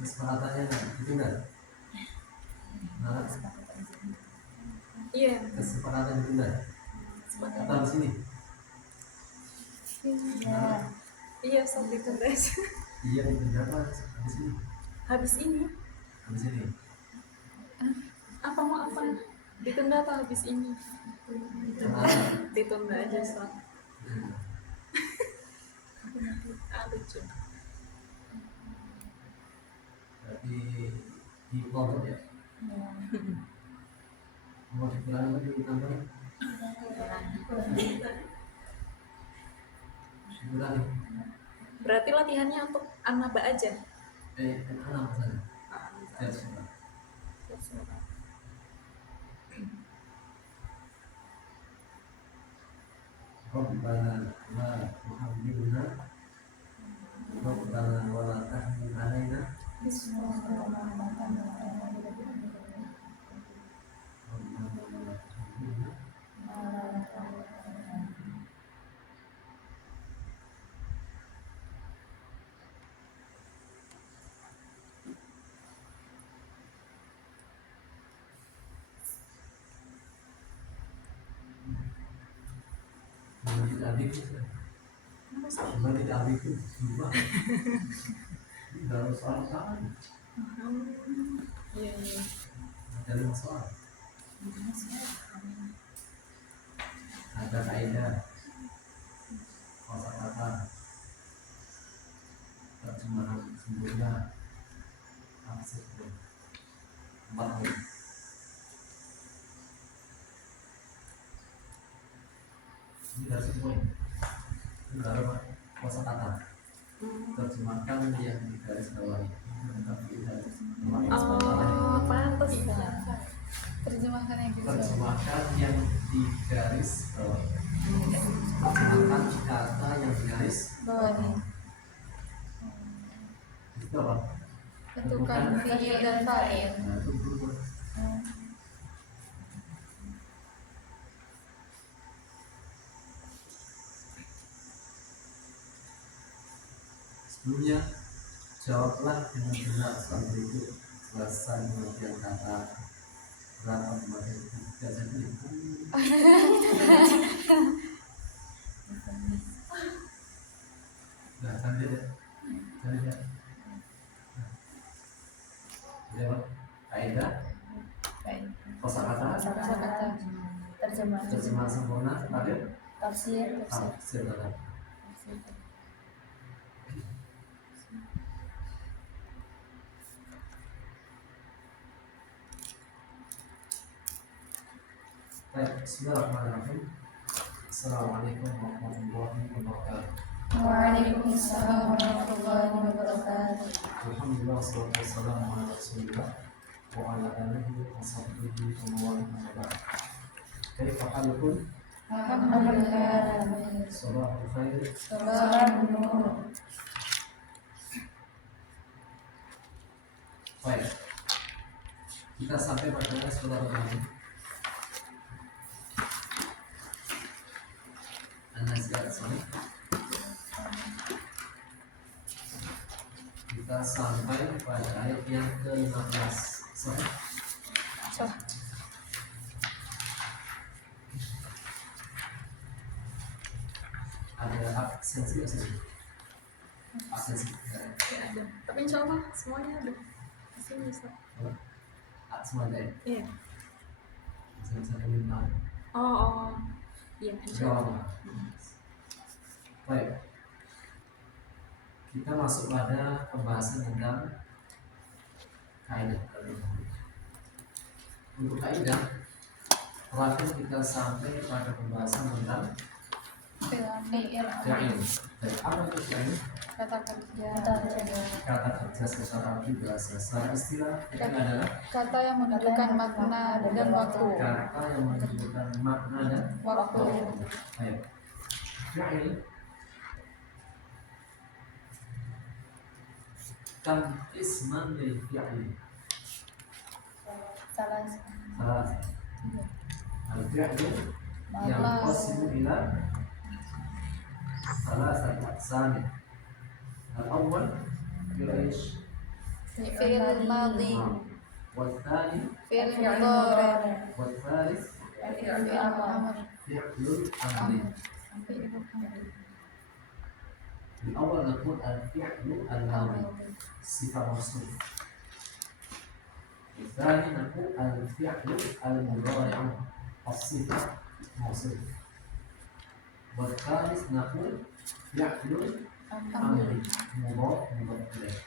kesepakatannya itu enggak? Nah, Iya. kesepakatan itu enggak? Atau di sini? Iya, sampai ditunda aja. Iya, berapa habis ini? Habis ini? Habis ini. Apa mau apa? Ditunda apa habis ini? Ditunda aja, Sob. Lucu. Berarti di pondok ya? Mau dikurangi lagi ditambahin? Dikurangi. Berarti latihannya untuk anaba aja. Enam saja. Ya, sudah. Rabbana la tuhammilna Rabbana wa la tahmil alaina Rabbana wa la tuhammilna. Nanti adik itu berubah. Dalam soal Iya, iya. ada 5 soal. Ada kaidah, kosakata, terjemahan sempurna, tafsir, 4 poin. Ini dari poin. Ini ada kosakata. Terjemahkan yang di garis bawah. Oh, pantas. Terjemahkan yang gitu. Terjemahkan yang di garis bawah. Terjemahkan kata yang di garis Bawah nih. itu apa? Tentukan fi'il dan fa'il. Nah, itu berubah. Sebelumnya jawablah dengan benar soal berikut. Jelasan pengertian kata berapa memakai gajan ini. Nah, tadi ya. Jawab kaidah, kosakata, terjemahan sempurna, terakhir Tafsir. tafsir. Baik, bismillahirrahmanirrahim. Assalamualaikum warahmatullahi wabarakatuh. Waalaikumsalam warahmatullahi wabarakatuh. Alhamdulillah, wassalatu wassalamu ala rasulillah wa ala alihi wa sahbihi wa man wala. Kaifa halukum? Alhamdulillah. Sabahul khair. Salam nur. Baik. Kita sampai pada surah Al-Nazi'at. Kita sampai pada ayat yang ke-15. Ada absensi. Ya, ada. Tapi insya Allah semuanya ada. Di sini, Ustaz. Semua ada ya? Iya. Misalnya 5. Oh. Iya, insya Allah. Baik. Kita masuk pada pembahasan tentang kaidah. Untuk kaidah, terakhir kita sampai pada pembahasan tentang Fi'il. fi'il. Baik, apa itu fi'il? Kata kerja. Kata kerja secara arti bahasa. Secara istilah fi'il adalah Kata yang menunjukkan makna dan waktu. kata yang menunjukkan makna dan Waktu. Baik. Fi'il kan isman lil fi'il. Salah. Al-fi'il yang qasimu ila salah satu aqsam. Al-awwal fi'il fi'il madhi, والثاني fi'il mudhari, والثالث fi'il amr, فعل الأمر. fi'il amr. الأول نقول الفعل الماضي صفة موصوف. الثاني نقول الفعل المضارع الصفة موصوف. والثالث نقول فعل الأمر مضاف إليه.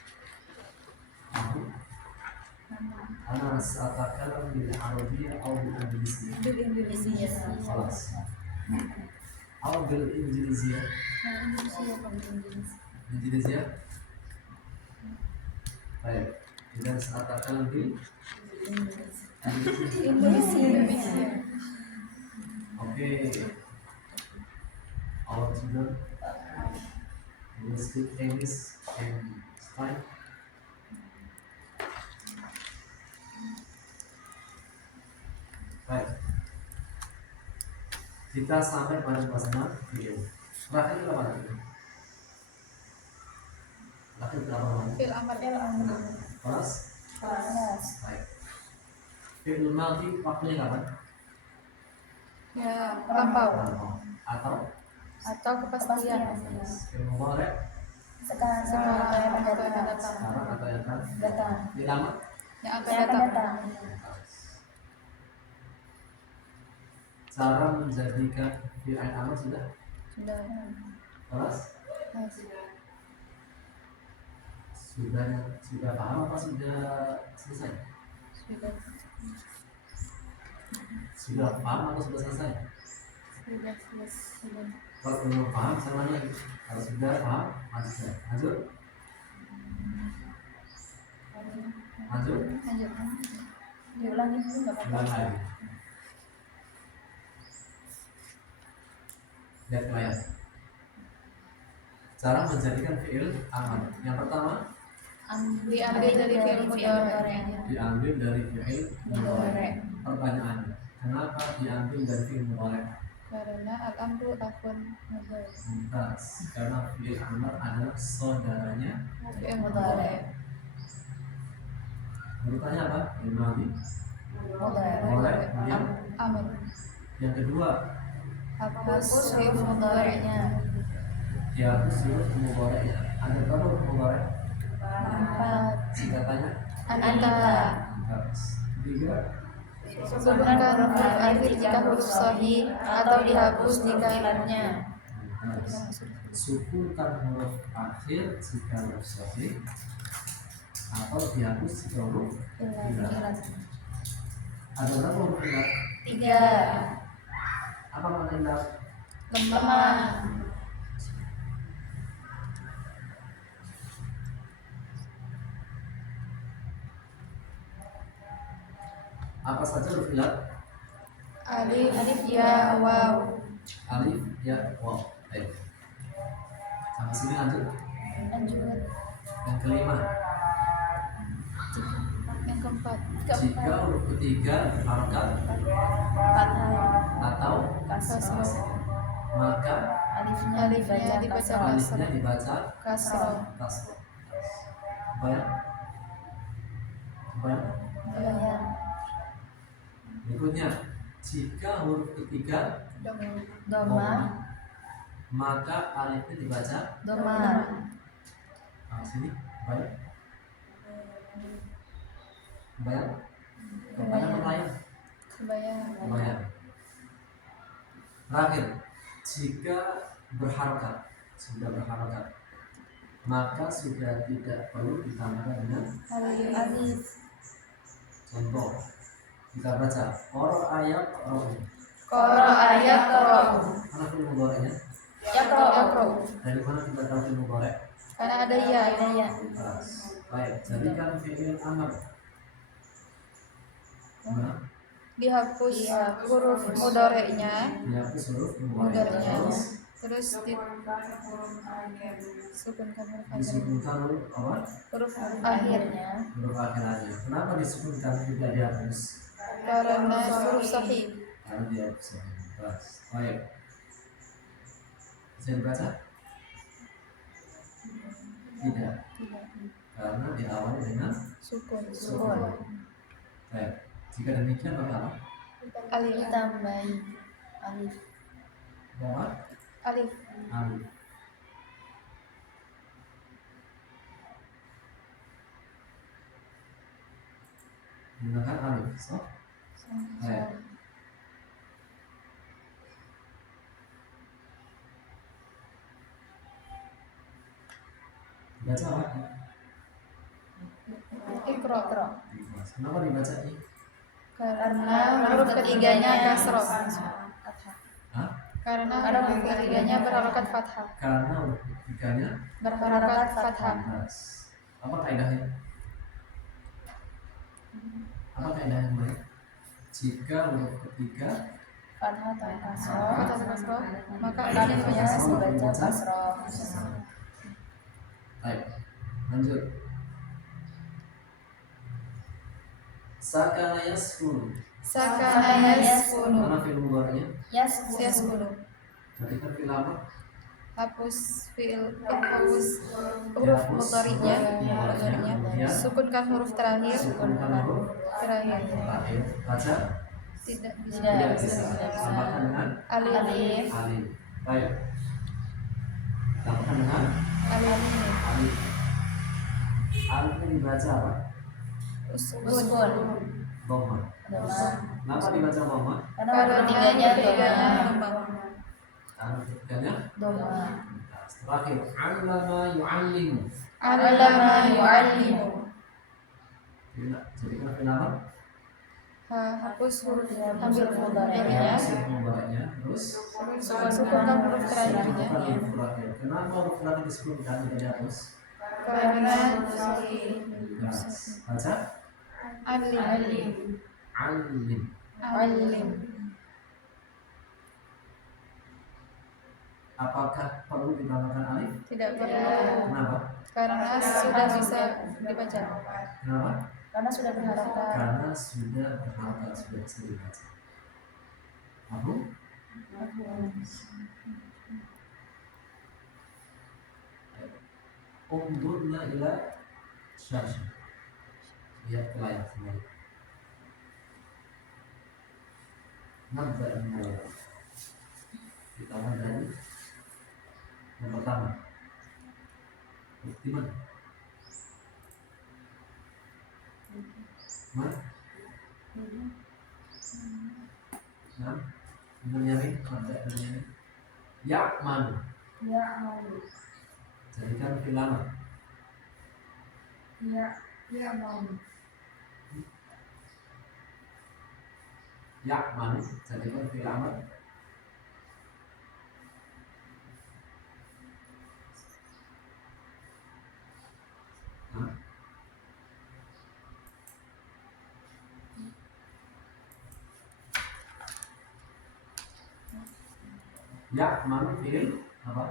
أنا سأتكلم بالعربية أو بالإنجليزية. بالإنجليزية. خلاص. أو بالإنجليزية. إنجليزية. طيب إذا سأتكلم Indonesia. Okay. Our children will speak English and fine. Baik. Kita sampai pada pasangan video. Terakhir kita mana? Terakhir kita mana? Fi'il amr. Kelas. Baik. Fi'il madhi waktunya kapan? Ya, lampau Atau atau kepastian. fi'il mudhari Sekarang atau yang akan datang. sekarang atau yang akan datang. Di lama? Yang akan datang. Cara menjadikan fi'il amr sudah? Sudah. Kelas? Sudah paham apa sudah selesai? Sudah. Sudah paham atau sudah selesai? Sudah. Kalau belum paham sama lagi. Kalau sudah paham, lanjut. Lanjut. Lanjut. Lanjut. Diulangi dulu nggak apa-apa. Ulang lagi. Lihat layar. Cara menjadikan fi'il amr. Yang pertama Diambil dari fi'il mudhari. diambil dari fi'il mudhari. Mudhari. Pertanyaannya, kenapa diambil dari fi'il mudhari? Karena al-amru akun mudhari. Mumtaz. Karena fi'il amr adalah saudaranya Fi'il mudhari. urutannya apa? Fi'il madhi. Mudhari. Kemudian Amr. yang kedua Hapus fi'il mudhari'nya. ya huruf mudhari. Ada berapa huruf mudhari? 4. Singkatannya Anta. Tiga. Sebutkan huruf akhir jika huruf sahih atau dihapus jika ilatnya. Sukunkan huruf akhir jika huruf sahih atau dihapus jika huruf ilat. Ada berapa huruf ilat? 3. Apa makna ilat? Lemah. Apa saja huruf ilat? Alif, ya, waw. Alif, ya, waw. Baik. Sampai sini lanjut. Lanjut. Yang kelima, Yang keempat. jika huruf ketiga berharokat atau Kasroh. maka Alifnya dibaca alifnya kasroh. dibaca Kasroh. kasroh. Bayang? Bayang? Bayang. Berikutnya, jika huruf ketiga Doma. maka alifnya dibaca Doma. sini. Bayang? Bayang? Bayang apa bayang? Bayang. Bayang. Terakhir, jika berharokat, sudah berharokat, maka sudah tidak perlu ditambahkan dengan Alif. contoh. Kita baca qara ayat qara. Qara ayat qara. Mana fi'il mudhari'nya? Yaqra. Dari mana kita tahu fi'il mudhari'? Karena ada ya. Baik, jadikan fi'il amr. Nah, Dihapus huruf mudhari'nya. dihapus huruf Mudhari'nya. terus Terus disukunkan huruf akhir. disukunkan huruf apa? Huruf akhirnya. Huruf akhir aja. Kenapa disukunkan tidak dihapus? Karena huruf sahih. Karena dihapus. Baik. Bisa dibaca? Tidak. Karena diawali dengan sukun. baik. Jika demikian maka apa? Alif. Ditambahi alif. Bahwa Alif. alif. Menggunakan alif. So, baik. Baca apa? Iqra. Kenapa dibaca i? Karena huruf ketiganya kasroh. Hah? Karena huruf ketiganya berharokat fathah. Karena huruf ketiganya Berharokat fathah. panas. Apa kaidahnya? Apa kaidahnya kemarin? Jika huruf ketiga Fathah atau kasroh. Fathah atau kasroh, maka Alifnya alifnya dibaca kasroh. baik, lanjut. Sakana yaskunu. sakana yaskunu. Mana fi'il mudhari'nya? Yaskunu. Jadi kan fi'il apa? Hapus hapus huruf mudhari'nya, sukunkan huruf terakhir. Sukunkan huruf Terakhir. terakhir. Baca Tidak bisa. tidak bisa. Tambahkan dengan Alif. alif. Baik. Tambahkan dengan Alif. alif. Alifnya dibaca apa? Uskun. Dhamma. Kenapa dibaca dhamma? Karena ketiganya doma. Karena ketiganya doma. terakhir. Allama yu'allimu. Allama yu'allimu. Jadi kan kenapa? Hapus huruf Ambil mudhari'nya. mudhari'nya. Terus Sukunkan huruf terakhirnya. sukunkan huruf terakhir. Kenapa huruf terakhir disebutkan tidak dihapus? Karena Baca alim. alim. Apakah perlu ditambahkan alif? Tidak perlu. Kenapa? Karena sudah bisa dibaca. Kenapa? Karena sudah berharokat. Karena sudah berharokat, sudah bisa dibaca. Apa? Undurna ila syasha. Lihat ke layar semuanya. Nabda mulai. Kita mulai dari yang pertama. Bukti mana? Mana? Nah, Bunyamin, sampai Bunyamin. Ya'man. Jadikan filama. Ya'man, jadikan filama. Nah. Ya'man fil apa?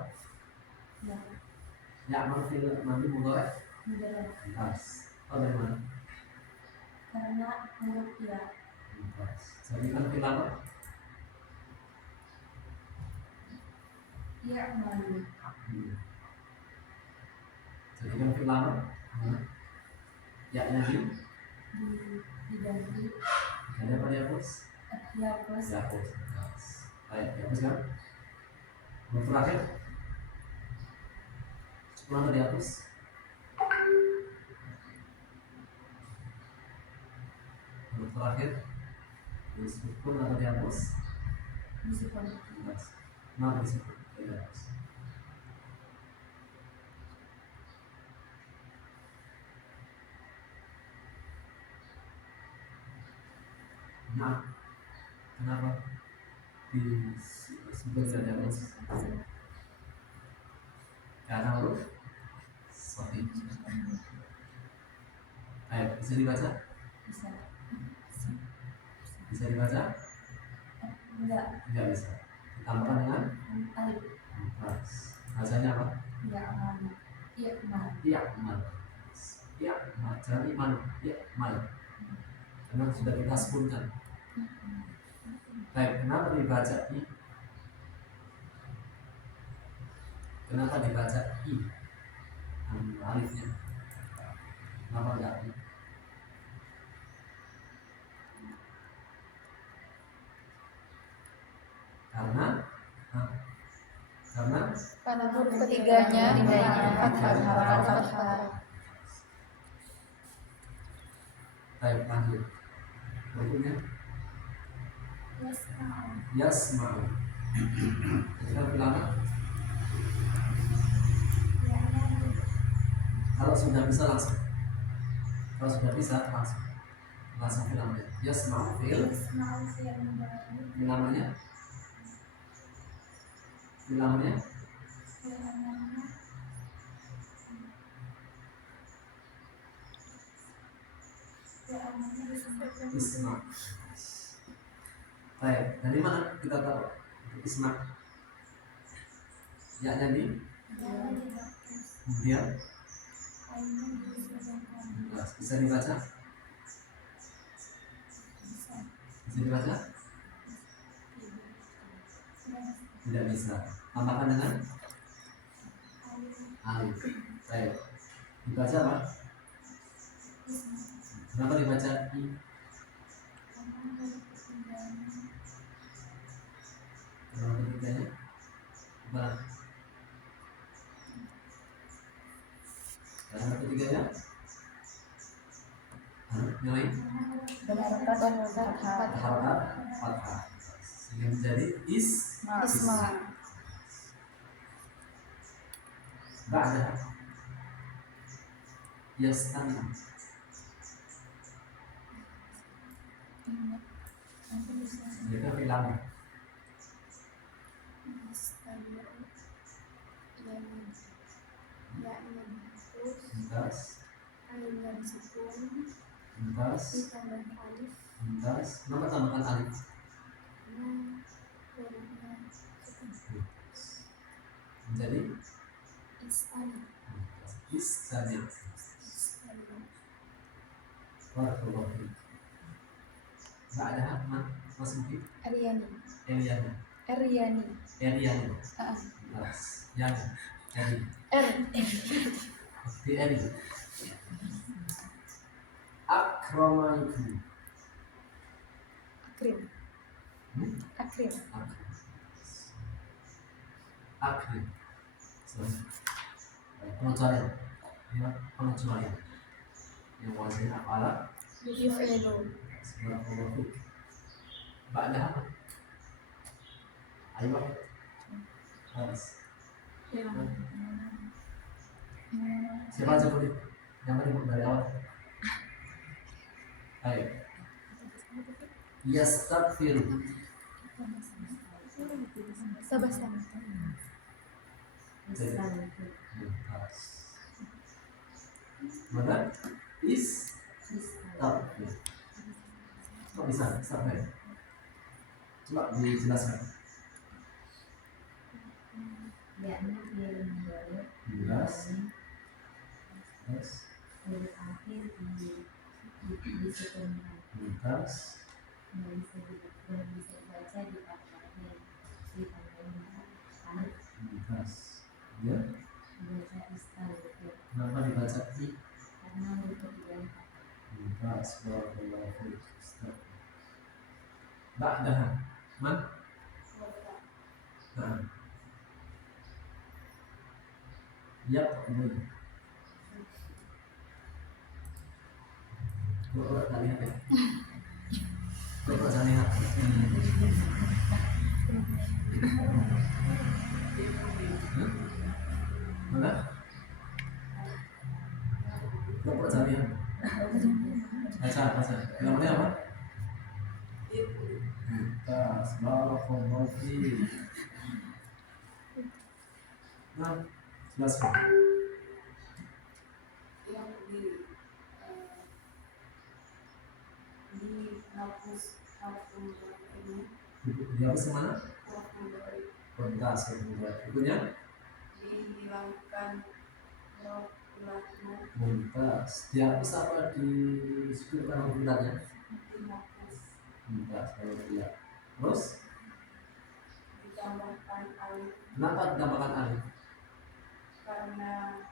Ya'man fil mandi mudhari. Pas. Oh dari mana? Karena huruf ya. Pas. Jadikan fil apa? Jadikan fil apa? Ya-nya Diganti ada apa dihapus? dihapus. Dihapus. Baik, dihapus kan? Huruf terakhir. Kenapa dihapus? Huruf terakhir disukun atau dihapus? Disukun. Kenapa disukun? Dihapus. Nah, kenapa disebut dihapus? Karena huruf sahih. Ayo, bisa dibaca? Bisa. Bisa dibaca? Enggak. Tidak bisa. Ditambahkan dengan Alif. pas. Bacanya apa? Ya'man. Ya'mal. Ya'mal. Jangan iman. Ya'mal. Karena sudah kita sebutkan. Baik, kenapa dibaca i? Kenapa dibaca i? Alifnya. Kenapa enggak? Karena ah, karena huruf ketiganya fathah. Baik, lanjut. Berikutnya yasma'u. Kita bilang kalau sudah bisa langsung. Kalau sudah bisa langsung filmnya. Yasma'u fil. Bilangannya. Isma. Baik, dari mana kita tahu isma? Ya jadi kemudian bisa dibaca? Bisa dibaca? Tidak bisa. Tambahkan dengan alif. Baik. Dibaca apa? Kenapa dibaca i? Kenapa ketiganya? Apa? Karena ketiganya? Yang lain? Harakat fathah. Sehingga menjadi Isma. Ba'da yastami. Mereka bilang Muntas Kenapa tambahkan alif? Menjadi istani. Barakallahu fiik. Ba'da Mas Mufi Aryani. Eriani. Yani. Di Eri. Akramaikum. Akrim. Pengecualian. Ya, pengecualian. Yang wajib apalah? Yufilu. Ba'da apa? Ayo. Harus. Siapa aja boleh? Yang tadi dari awal. Ayo. Yastaghfiru. Sabasam. Mana? Istaghfir. Kok bisa? Sampai. Coba dijelaskan. Jelas. Yes. Lintas. Lintas. Ya. Kenapa dibaca i? Lintas. Barakallahu fiik. Ba'daha. Man? Nah. Ya, ini. Kok tak lihat ya? Kok tak lihat? Mana? Kok tak lihat? Baca. Namanya apa? Lintas. Barakallahu fiik. Nah, jelaskan. Dihapus kemana? Kontas berikutnya dihilangkan muntas. Dihapus apa disebutkan bulatnya? Muntas kalau tidak. Terus ditambahkan alif kenapa ditambahkan alif? karena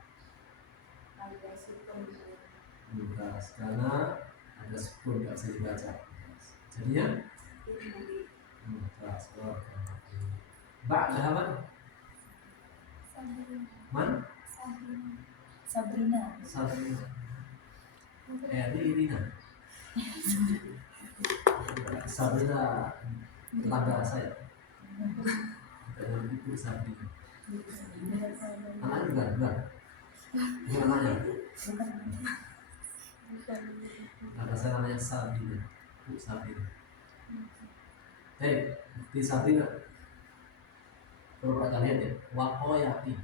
ada sukun. Mumtaz. Karena ada sukun nggak bisa dibaca. Jadinya mumtaz. Ba'dah apa? Man? Sabrina. Sabrina. Ini Irina. Sabrina tetangga saya. Dan ibu Sabrina. Anaknya juga enggak. Bukan anaknya. Ada saya namanya Sabrina. Bu Sabrina. Di Sabrina. Kalau kalian lihat ya, Wakoyati.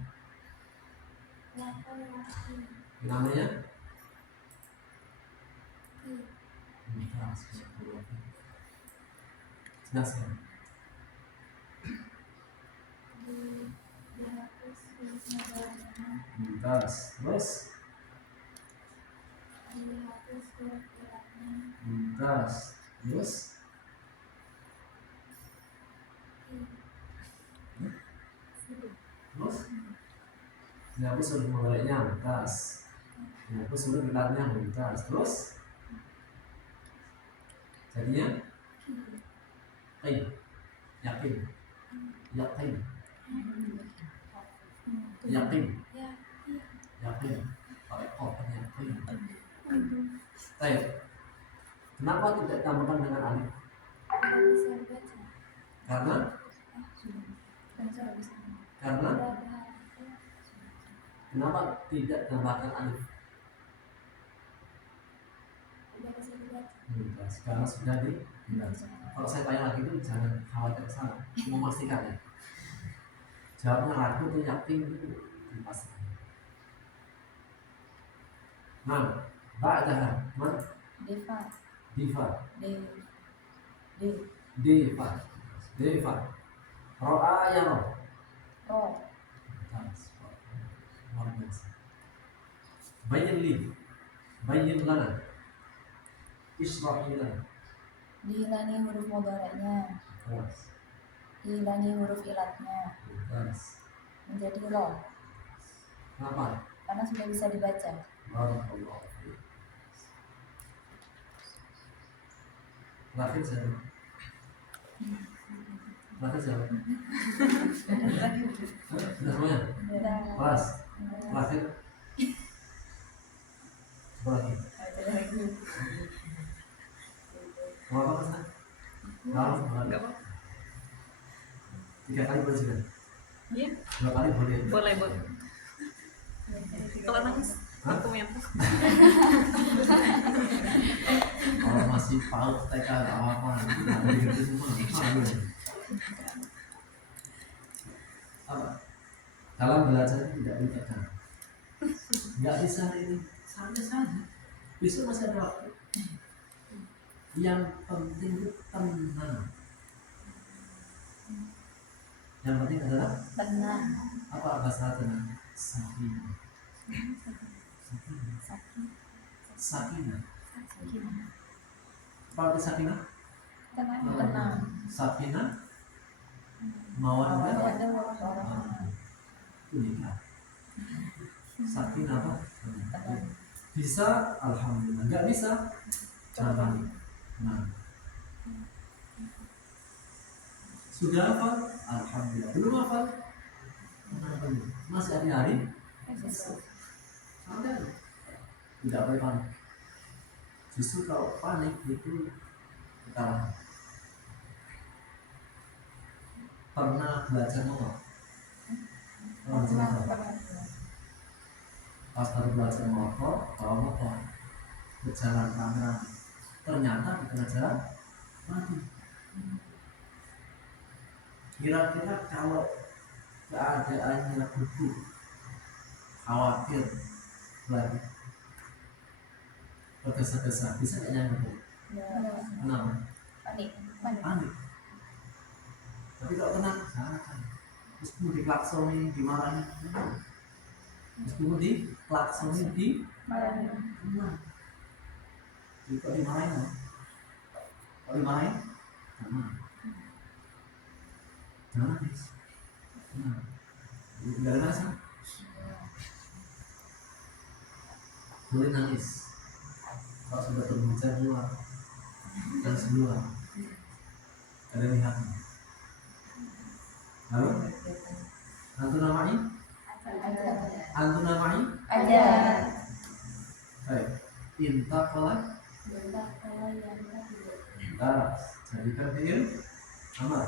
Namanya? Jelaskan. Mumtaz. Terus? Mumtaz. Terus? Terus? Dihapus huruf mudhari'nya mumtaz. Dihapus huruf ilatnya mumtaz. Terus? Jadinya? Yakin. Yakin. Yakin. Yakin. Yakin. Pakai open yakin. Baik. Kenapa tidak tambahkan dengan alif? Karena kenapa tidak tambahkan alif? Karena sudah dibaca. Kalau saya tanya lagi itu jangan khawatir salah, memastikan ya. Jawabnya ragu atau yakin itu dipastikan. Nah, ba'daha man? Diva. Diva. Ro'a ya roh. Luar biasa. Bayyin lana. Ishrah lana. Dihilangi huruf mudhari'nya. Dihilangi huruf ilatnya. Menjadi roh. Kenapa? Karena sudah bisa dibaca. Barakallahu fiik. Terakhir siapa? Sudah semuanya? Kelas. Terakhir. Coba lagi. Mau apa Mas? Enggak apa. 3 kali boleh juga. Iya. 2 kali boleh. Boleh. Kalau nangis, aku yang Kalau masih PAUD TK nggak apa-apa. Ada gitu semua. Apa? Dalam belajar tidak ditekan. Nggak bisa ini. Santai saja. Besok masih ada waktu. Yang penting itu tenang. Yang penting adalah Tenang. apa bahasa tenang? Sakinah. Apa arti sakinah? Tenang. Sakinah mawaddah Ada warahmatullahi. unikah. Sakinah apa? Bisa alhamdulillah, nggak bisa jangan. Nah, sudah hafal alhamdulillah, belum hafal masih hari-hari santai, tidak boleh panik. Justru kalau panik itu kita pernah belajar motor. Pas baru belajar motor, bawa motor berjalan rame-rame, ternyata di tengah jalan mati. Kira-kira kalau keadaannya gugup, khawatir, lari, bergesa-gesa, bisa nggak nyampe? Kenapa? Panik. Tapi kalau tenang, santai. Meskipun diklaksoni, dimarahin, meskipun diklaksoni, dimarahin. Kalau dimarahin, jangan nangis. Nggak ada rasa. Boleh nangis, Kalau sudah berbicara dua dan semua kalian lihat. Lalu antum namai? Antum namai? Ada. Baik. Intaqala. Nah, jadikan fi'il amar.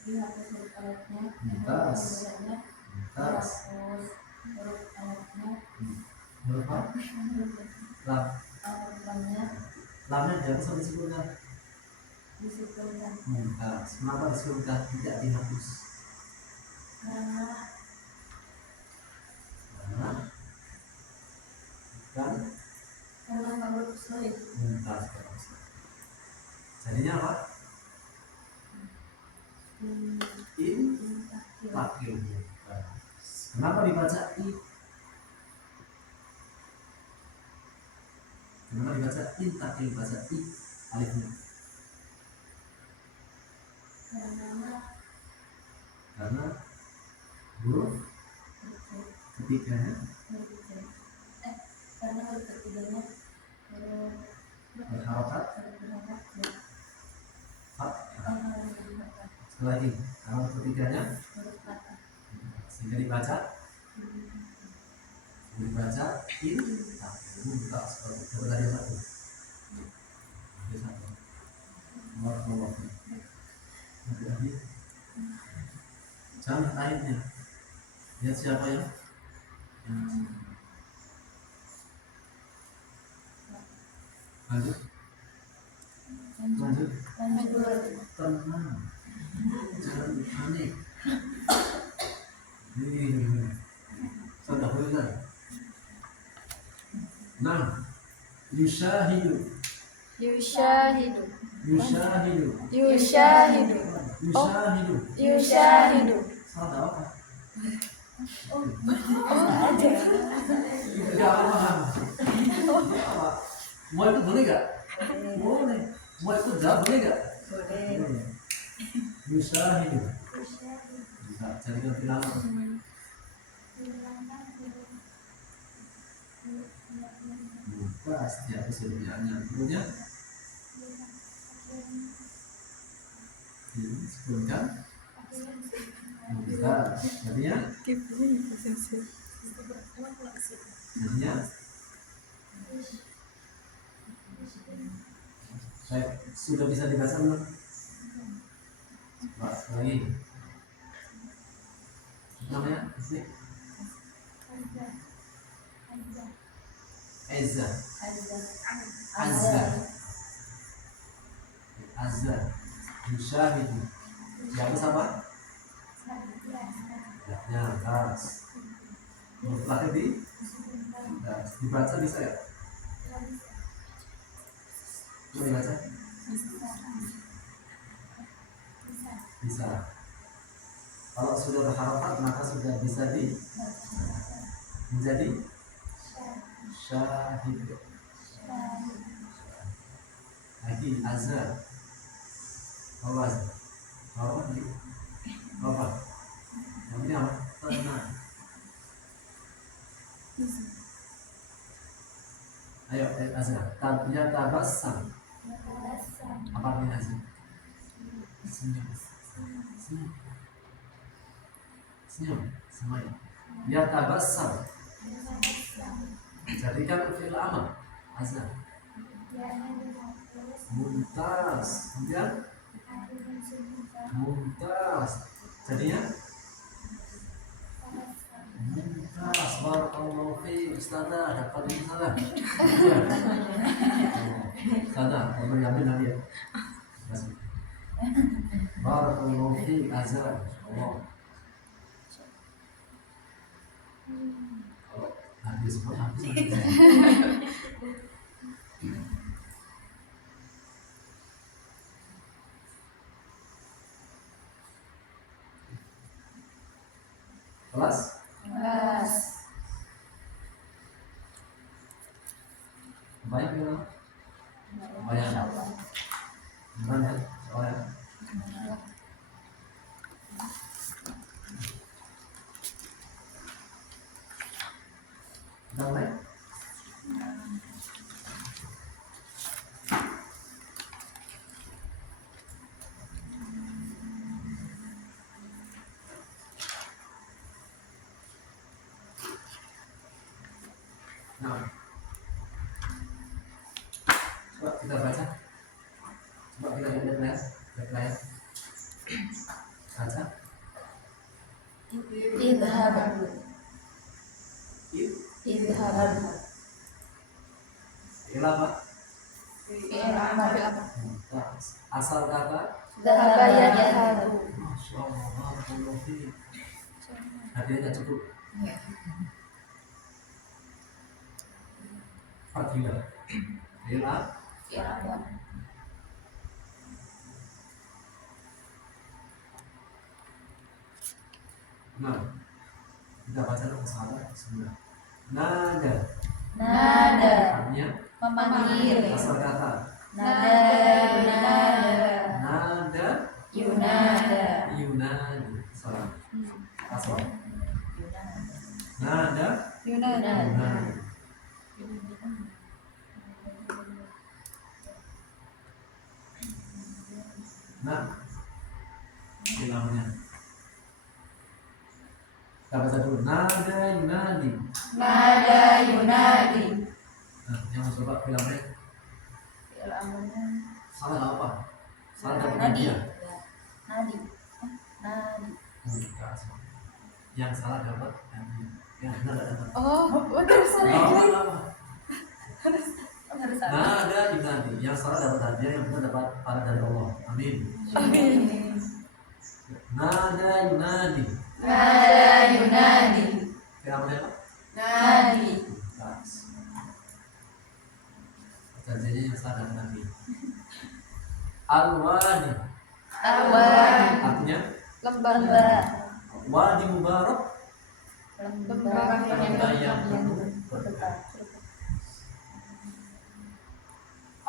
Dihapus huruf alatnya. Mumtaz. Mumtaz. Dihapus huruf alatnya. Huruf apa? Lam. Lamnya Lamnya jangan sampai disebutkan. disukunkan Mumtaz. Kenapa disebutkan tidak dihapus? karena Kan huruf sulit. mumtaz. Jadinya apa? In takil. Kenapa dibaca i? Kenapa dibaca in takil, baca i alifnya? Karena huruf ketiganya Karena huruf ketiganya huruf berharokat berharokat fathah. Sekali lagi, kalau ketiganya huruf fathah. sehingga dibaca in takil. Mumtaz. Kalau tadi satu. Ada satu. Nomor. Lagi. Jangan akhirnya. Lihat siapa ya? Lanjut. Lanjut. Tenang. Jangan panik. Ini. Sudah boleh. Nah. Yushahidu. Yushahidu. Yushahidu. Yushahidu. Yushahidu. Yushahidu. Salah apa? Ada. Tidak paham. Mau ikut boleh gak? Boleh. Mau ikut jawab boleh gak? Boleh. Yushahidu. Bisa jadikan film. Pasti ada sebenarnya. Kemudian disebutkan. Bisa. Jadinya. Jadinya. Baik, sudah bisa dibaca belum? Coba lagi. Namanya sih? Azza. Azza. Azza. Yushahidu. Siapa sama? Ya, tas. Mutlak di. Dibaca bisa ya? Mau dibaca? Bisa. Kalau sudah berharakat maka sudah bisa menjadi syahid. Lagi azza. Apa? Apa lagi? Apa? Yang ini apa? Tenang. Ayo, azza. Ya tabassam. Apa artinya azza? Senyum. Senyum. Senyum. Semuanya. Ya tabassam. Jadikan fi'il amr. Azza. Mumtaz. Kemudian mumtaz. Jadinya mumtaz. Barakallahu fiik. Ustazah, dapat ini salah. Ustazah, kamu yakin lagi ya? Barakallahu fiik. Azza. Allah. Habis. Kelas? Kelas. Banyak ya? Banyak. Banyak. Soalnya. Nah, coba kita baca. Coba kita lihat ya. Baca. Idhab. It. Idhab. Fi'il apa? Fi'il amr. Nah, asal kata. Dhahaba yadhabu. Masya Allah, barakallahu fiik. Hadiahnya cukup. Pergilah. Fi'il apa? Fi'il amr. Nah, kita baca dong sahabat. Bismillah. Nada. Nada. Artinya Memanggil. asal kata. Nada yunada. Nada Yunada. yunadi. Salah. Asal. Nada Yunada. yunadi. Nah, filmnya. Kita baca dulu. Nada yunadi. Nada yunadi. Nah, yang mau coba filmnya Fi'il amrnya salah apa? Salah dapat nadi. hadiah. Nadi. Nadi. Bukan. Yang salah dapat hadiah. Yang benar tidak dapat. Oh, betul salah. Apa? Harus Nada yunadi. Yang salah dapat hadiah, yang benar dapat pahala dari Allah. Amin. amin. Nada yunadi. Nada yunadi. Filmnya apa? Nadi. Pas. Janjinya yang salah dapat hadiah. Al-wadi. Arwan. Artinya Lembah. wadi mubarak. Lembah Lembah yang penuh berkah.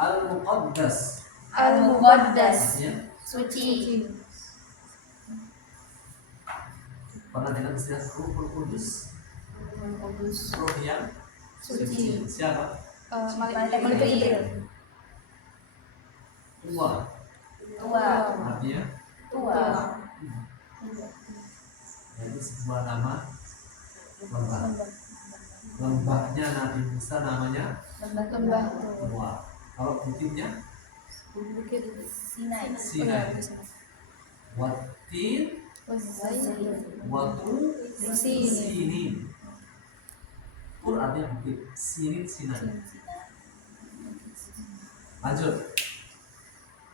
Al-muqaddas. Al-Muqaddas. Artinya Suci. pernah dengar istilah Ruhul Kudus? Kudus. Ruh yang Suci. Siapa? Malikir. Tua. Tua. Artinya Tua. yaitu sebuah nama lembah. Lembahnya Nabi Musa namanya Lembah. Tua. Kalau bukitnya Bukit Sinai. Sinai. Watin watu sini. Tur artinya bukit, sini Sinai. Lanjut.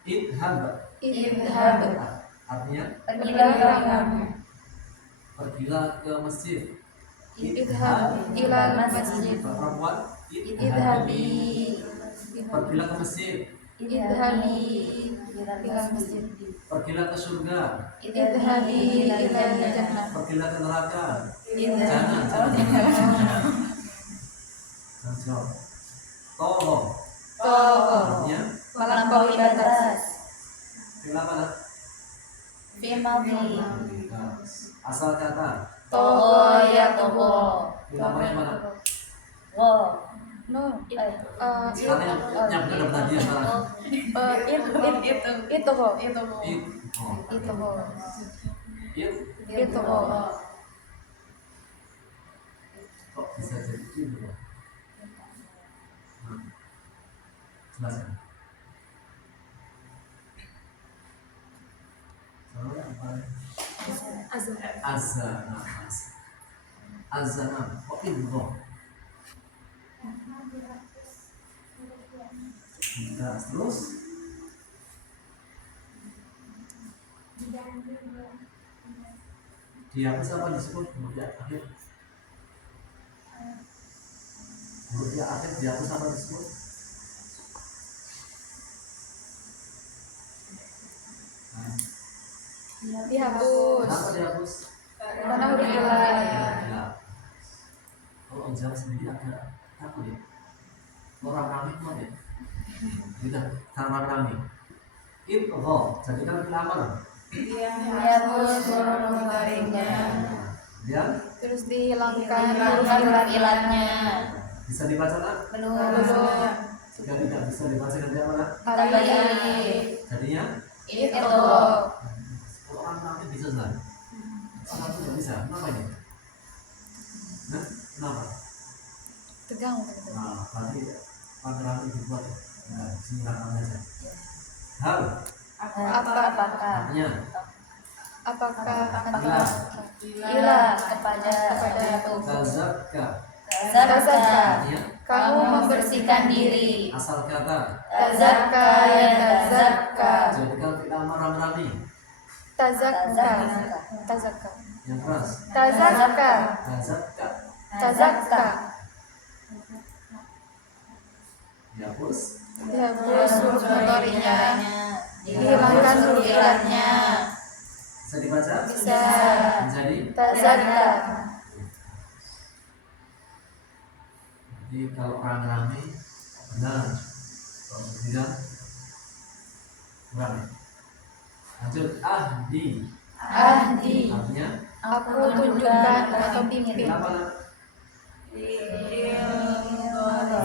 Idhab. Idhab. Artinya Pergilah kamu. pergilah ke masjid. Idhab ilal masjid. Perempuan Idhabi. pergilah ke masjid. Idhabi ilal masjid. Pergilah ke surga. Idhabi ilal jannah. Pergilah ke neraka. Idhabi. Jangan. Tolong. Tolong. Artinya Melampaui batas. fi'il apa? Fi'il madhi. Asal kata Togo ya togo. fi'il apa yang mana? Wo. No. Sekarang yang benar dapat hadiah sekarang. Itu kok. It. Oh. Itu kok. It. Itu kok. Kok bisa jadi itu? Nah, jelaskan. Azan. Azana. Azana. Kok itu? Nah, terus dihapus apa disebut huruf ya akhir? Huruf ya akhir dihapus apa disebut? Nah, Dihapus. kenapa dihapus? Karena huruf ilah. Ya. Kalau Om Jam sendiri agak takut ya. Orang rame kok ya. Tidak, karena rame. Idgham, jadikan fi'il amr. Dihapus huruf taringnya. Dan Terus dihilangkan Huruf huruf ilatnya. bisa dibaca kan? Belum. Jika tidak bisa dibaca nanti apa? Alif. Jadinya Itu. kalau orang rame bisa kan? Orang tidak bisa. Kenapa ini? Nah, kenapa? tegang. Panggilan itu buat nah, singkatan aja. Hal Apakah artinya apakah ila ila kepada itu tazakka tazakka artinya kamu membersihkan diri asal kata tazakka ya tazakka jadikan fi'il amar rami tazakka tazakka yang keras tazakka tazakka tazakka dihapus dihapus huruf mudhari'nya dihilangkan huruf ilatnya bisa dibaca bisa menjadi tazakka jadi kalau rame benar kalau tidak kurang lanjut ahdi ahdi artinya aku tunjukkan atau pimpin kenapa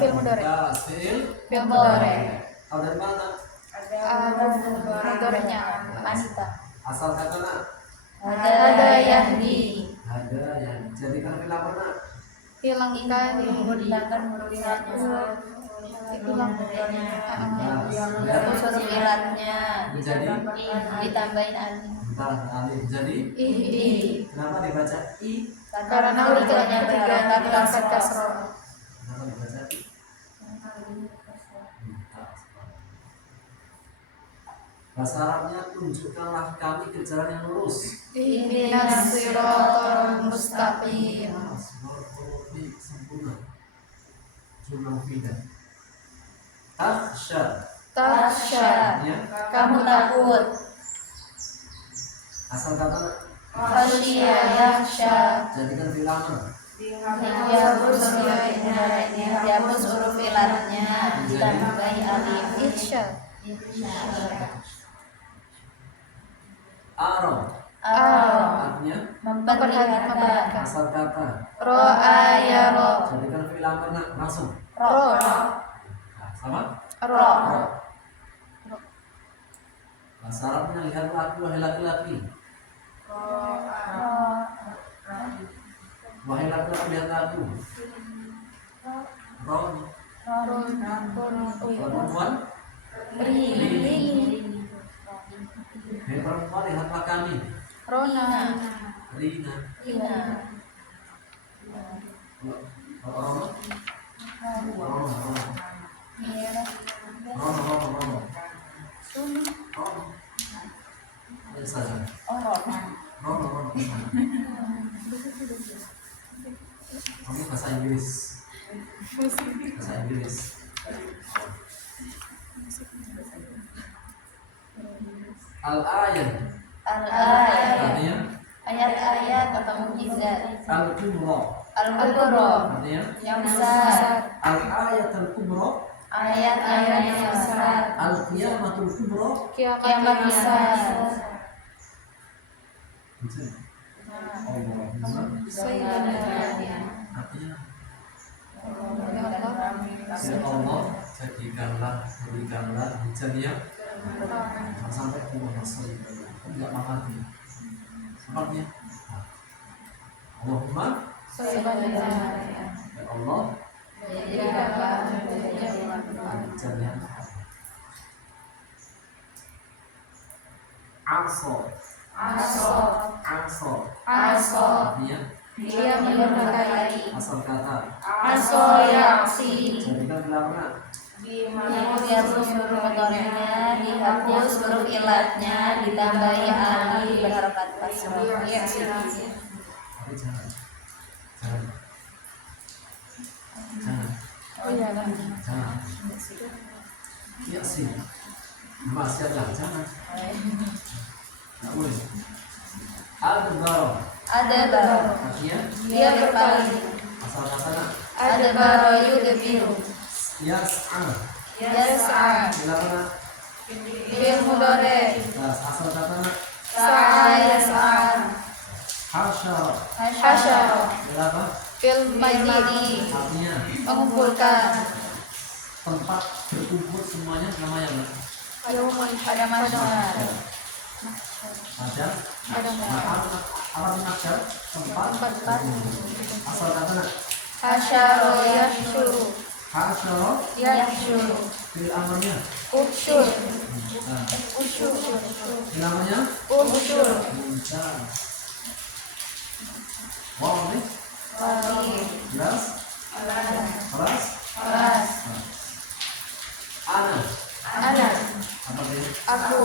fil mudhari Kasil fil mudhari tahu dari mana mudhari'nya wanita asal kata nak ada yahdi ada yang jadikan fi'il amar nak hilangkan Hilangkan huruf ilatnya. hapus huruf ilatnya menjadi ditambahin alif entah alif jadi i kenapa dibaca i karena huruf ilatnya ketiga diangkat kasroh kenapa dibaca i bahasa Arabnya tunjukkanlah kami ke jalan yang lurus ihdinas siratal mustaqim Ini sempurna jumlah fi'il takhsha takhsha artinya kamu takut asal kata khasya yakhsha jadikan fi'il amar dihapus huruf ilatnya ditambahi alif insya Aro artinya memperhatikan asal kata ro'a ya ro jadikan fi'il amar nak langsung ro nah, sama ro ro bahasa Arabnya lihat laki wahai laki-laki wahai laki-laki lihat aku ro perempuan hei perempuan lihatlah kami rona Rina lina Rono Ayo saja Rono kamu bahasa Inggris Al-ayat artinya ayat-ayat atau mukjizat Al-kubra al-kubra artinya yang besar Al-ayat al-kubra ayat-ayat yang besar Al-qiyamatul kubra kiamat besar artinya ya Allah jadikanlah berikanlah hujannya sampai ke masuk tidak mati sebabnya Allahumma ya Allah hujannya aso artinya dia mendurhakai asal kata aso yaksi jadikan belakang dihapus huruf mudhari'nya dihapus huruf ilatnya ditambahi alif berharokat kasroh tapi jangan oh iya jangan iya sih masih ada jangan nggak boleh ada baru artinya dia berpaling asal kata ada baru yudbiru yas'a yas'a belakang bil mudhari asal kata sa'a yas'a hasyara belakang fil majidi artinya mengumpulkan tempat berkumpul semuanya namanya pada masyarakat ada alam nakal tempat asal kata hasyara yashuru Hasyara Yahsyuru. fil amrnya. Usyur. Nah, Usyur. fil amrnya. Usyur. Mumtaz. Wow nih. Wali. Jelas? Kelas? Kelas. Ana. Ana. Apa dia? Aku.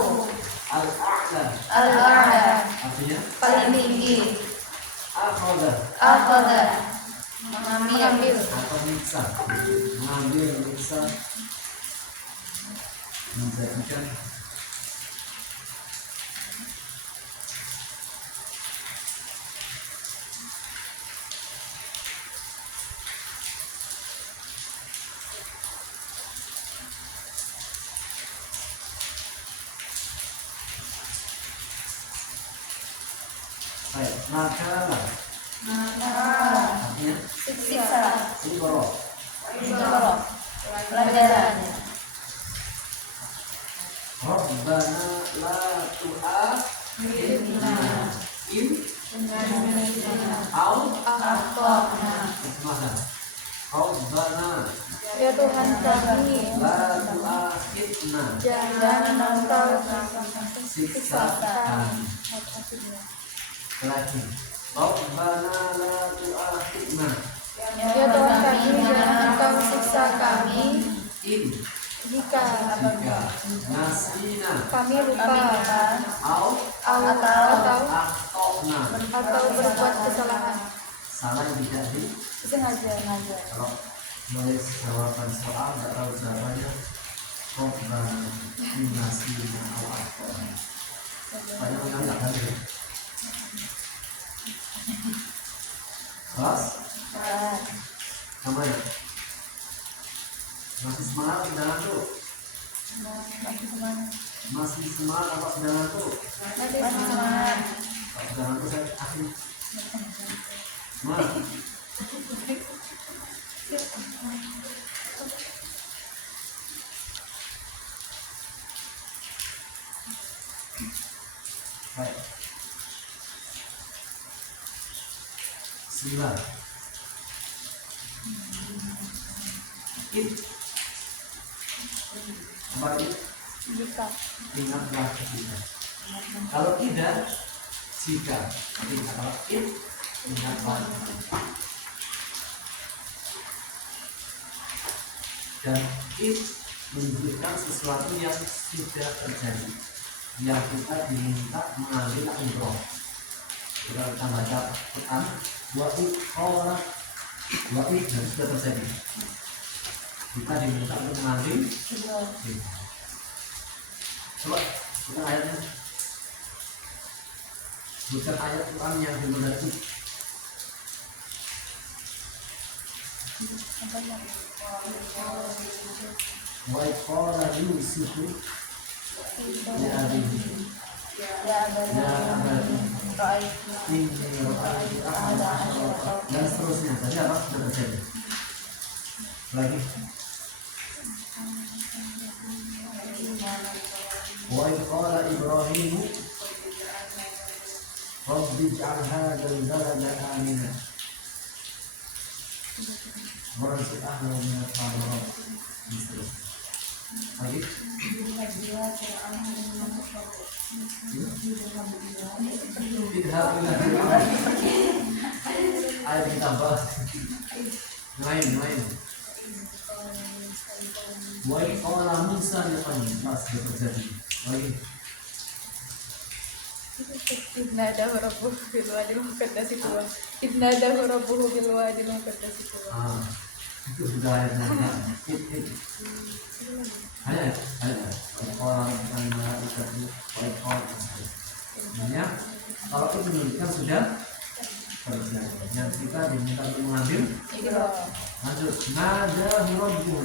Al-a'la. Al-a'la. Artinya Paling tinggi. akhadha Akhadha. Mengambil. atau miksa. Mengambil, miksa, menjadikan. Baik, nakala artinya Siksa. ibro. Ibro. Pelajaran. Rabbana la tu'akhidna in au Akhtana. ismaha. Rabbana Ya Tuhan kami, la tu'akhidna jangan engkau siksa kami. Lagi. Rabbana la tu'akhidna Ya Tuhan kami, jangan engkau siksa kami in jika jika nasina kami lupa au akhtana atau berbuat kesalahan. salah yang tidak di Sengaja. kalau nulis jawaban soal nggak tahu jawabannya Rabbana nasina au akhtana banyak yang nggak ada ya. Kelas namanya masih semangat sudah ngantuk masih semangat apa sudah ngantuk kalau sudah ngantuk saya akhir semangat baik Bismillah. Apa itu? Jika Ingatlah ketika. Kalau tidak, jika. Tidak. Kalau ingatlah. Dan menunjukkan sesuatu yang sudah terjadi, yang kita diminta mengambil umroh. Kita baca Quran. Wa'id dan sudah terjadi. Kita diminta untuk mengambil. Coba bukan ayatnya. Bukan ayat Quran yang dimengerti. Wa'id qala Yusufu li abihi ya abadi ini dan seterusnya. Tadi apa sudah terjadi lagi. Wa qala Ibrahim Rabbi ij'al hadzal balada aminan warzuq ahlahu min ath-thamarat. Lagi tidak ayat ditambah main wa qala Musa pas terjadi lagi Idnadahu rabbuhu bil wadil muqaddasi tuwa. Idnadahu rabbuhu bil wadil muqaddasi tuwa. Itu sudah ayatnya. Ayat orang yang melakukan ini kalau itu menunjukkan sudah terjadi. Yang kita diminta untuk mengambil. Lanjut. Nada rabbuhu.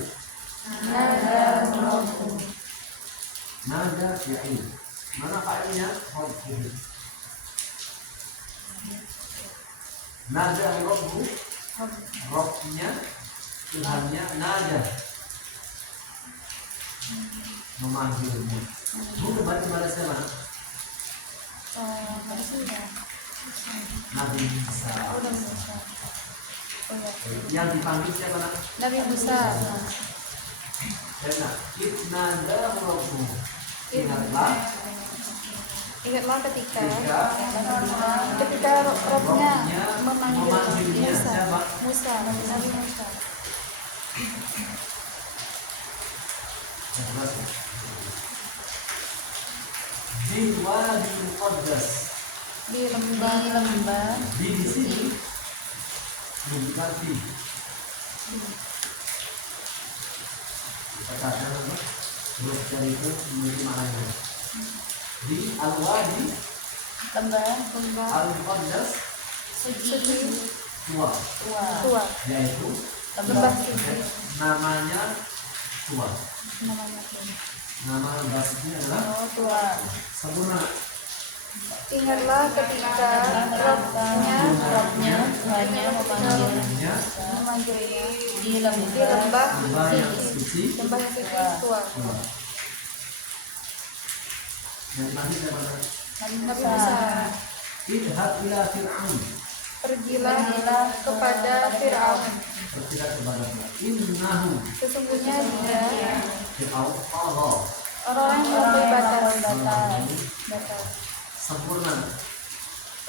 Nada fi'il. Mana fa'ilnya? Rabbuhu. Nada rabbuhu. Rabbnya Tuhannya nada memanggilmu. Bu baca balasnya mana? Nabi Musa. Yang dipanggil siapa nak? Nabi Musa. Benar. Idnada rabbuhu. Ingatlah Ingatlah ketika ketika Robnya memanggil memanggilnya Musa. siapa? Musa, Nabi Musa. Yang jelas ya. Di wadi muqaddas. Di lembah Di sini menunjukkan di. Katakan apa? Huruf dari itu memiliki maknanya. Di al-wadi lembah al-muqaddas suci tua, yaitu lembah suci namanya tua. namanya. Nama lembah suci adalah Tua. sempurna. Ingatlah ketika Robnya Robnya memanggilnya di lembah lembah yang suci, suci lembah yang suci tua. tua. Yang dipanggil siapa? Nabi Musa. Idhab ila Fir'aun. Pergilah kepada Fir'aun. Berkata kepada innahu Sesungguhnya dia Fir'aun Allah orang yang melampaui batas. sempurna.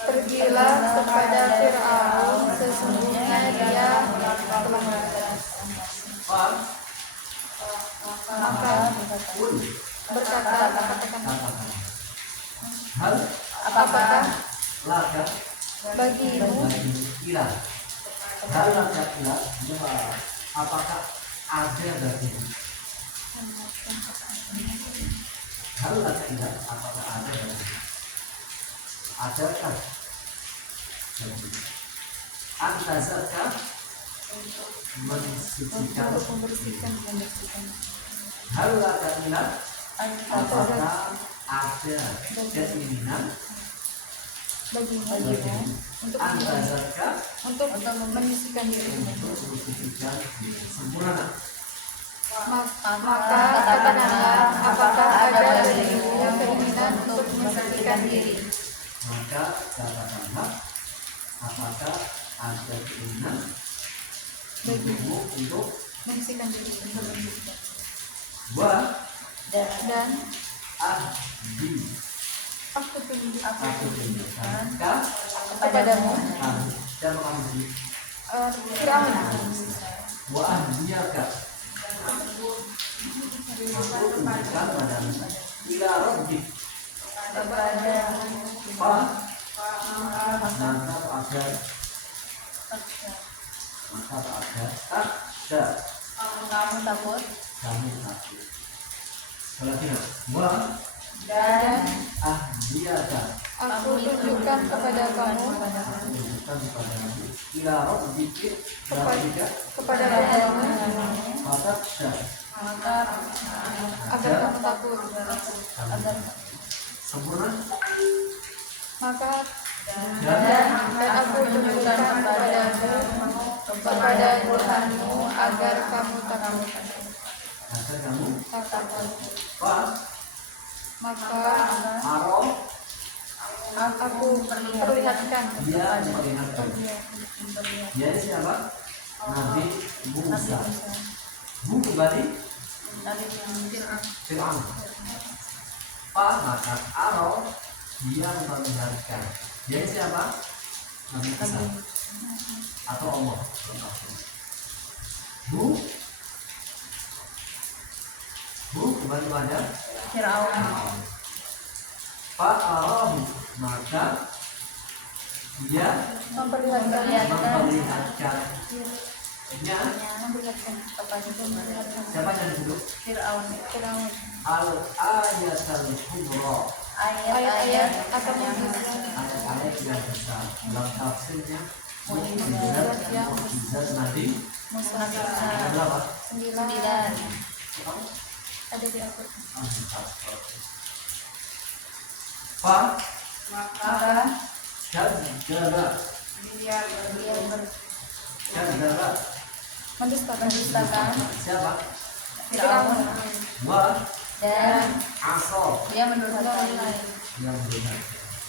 Pergilah kepada Fir'aun. Sesungguhnya dia telah batas. Maka Qul katakan, katakan. Hal apakah laka bagimu bagi ilah. Hal laka ilah. Apakah ada bagimu? Hal laka ilah. Apakah ada bagimu? Adakah bagimu? Antazakah mensucikan untuk membersihkan hal laka ilah. Apakah ada keinginan bagimu untuk antazakah untuk menyucikan diri. untuk mensucikan diri? Sempurna. Maka katakanlah apakah ada bagimu keinginan untuk menyucikan diri. Maka katakanlah apakah ada keinginan bagimu untuk Menyucikan diri. wa Dan ahdi aku tunjukkan aku tunjukkan kepadamu kamu dan kamu Fir'aun wa ahdiyaka aku tunjukkan padamu ila rabbik fa maka ada Kamu takut kamu takut. Lagi nak wa dan ahdiyaka aku tunjukkan kepada kamu tunjukkan padamu ila rabbika kepada Rabbmu fatakhsha agar kamu takut. sempurna. Maka Dan dan aku tunjukkan kepadamu kepada Tuhanmu agar kamu takut. agar kamu Takut. fa Maka aro aku perlihatkan dia memperingatkan. Dia siapa? Nabi Musa. Bu kembali Fir'aun. Fa maka aro dia memperlihatkan. Dia siapa? Nabi Musa atau Allah. Bu kembali pada Fir'aun. Fa'arahu maka dia memperlihatkan Kepada siapa yang disebut Fir'aun. al-ayatul kubra, ayat-ayat atau mukjizat ayat-ayat yang besar. Dalam tafsirnya Mukjizat yang mukjizat Nabi Musa ada berapa? 9 ada di aku. Fa Maka kadzdzaba dia kadzdzaba Mendustakan siapa? Fir'aun Wa Dan asal dia menurunkan yang benar.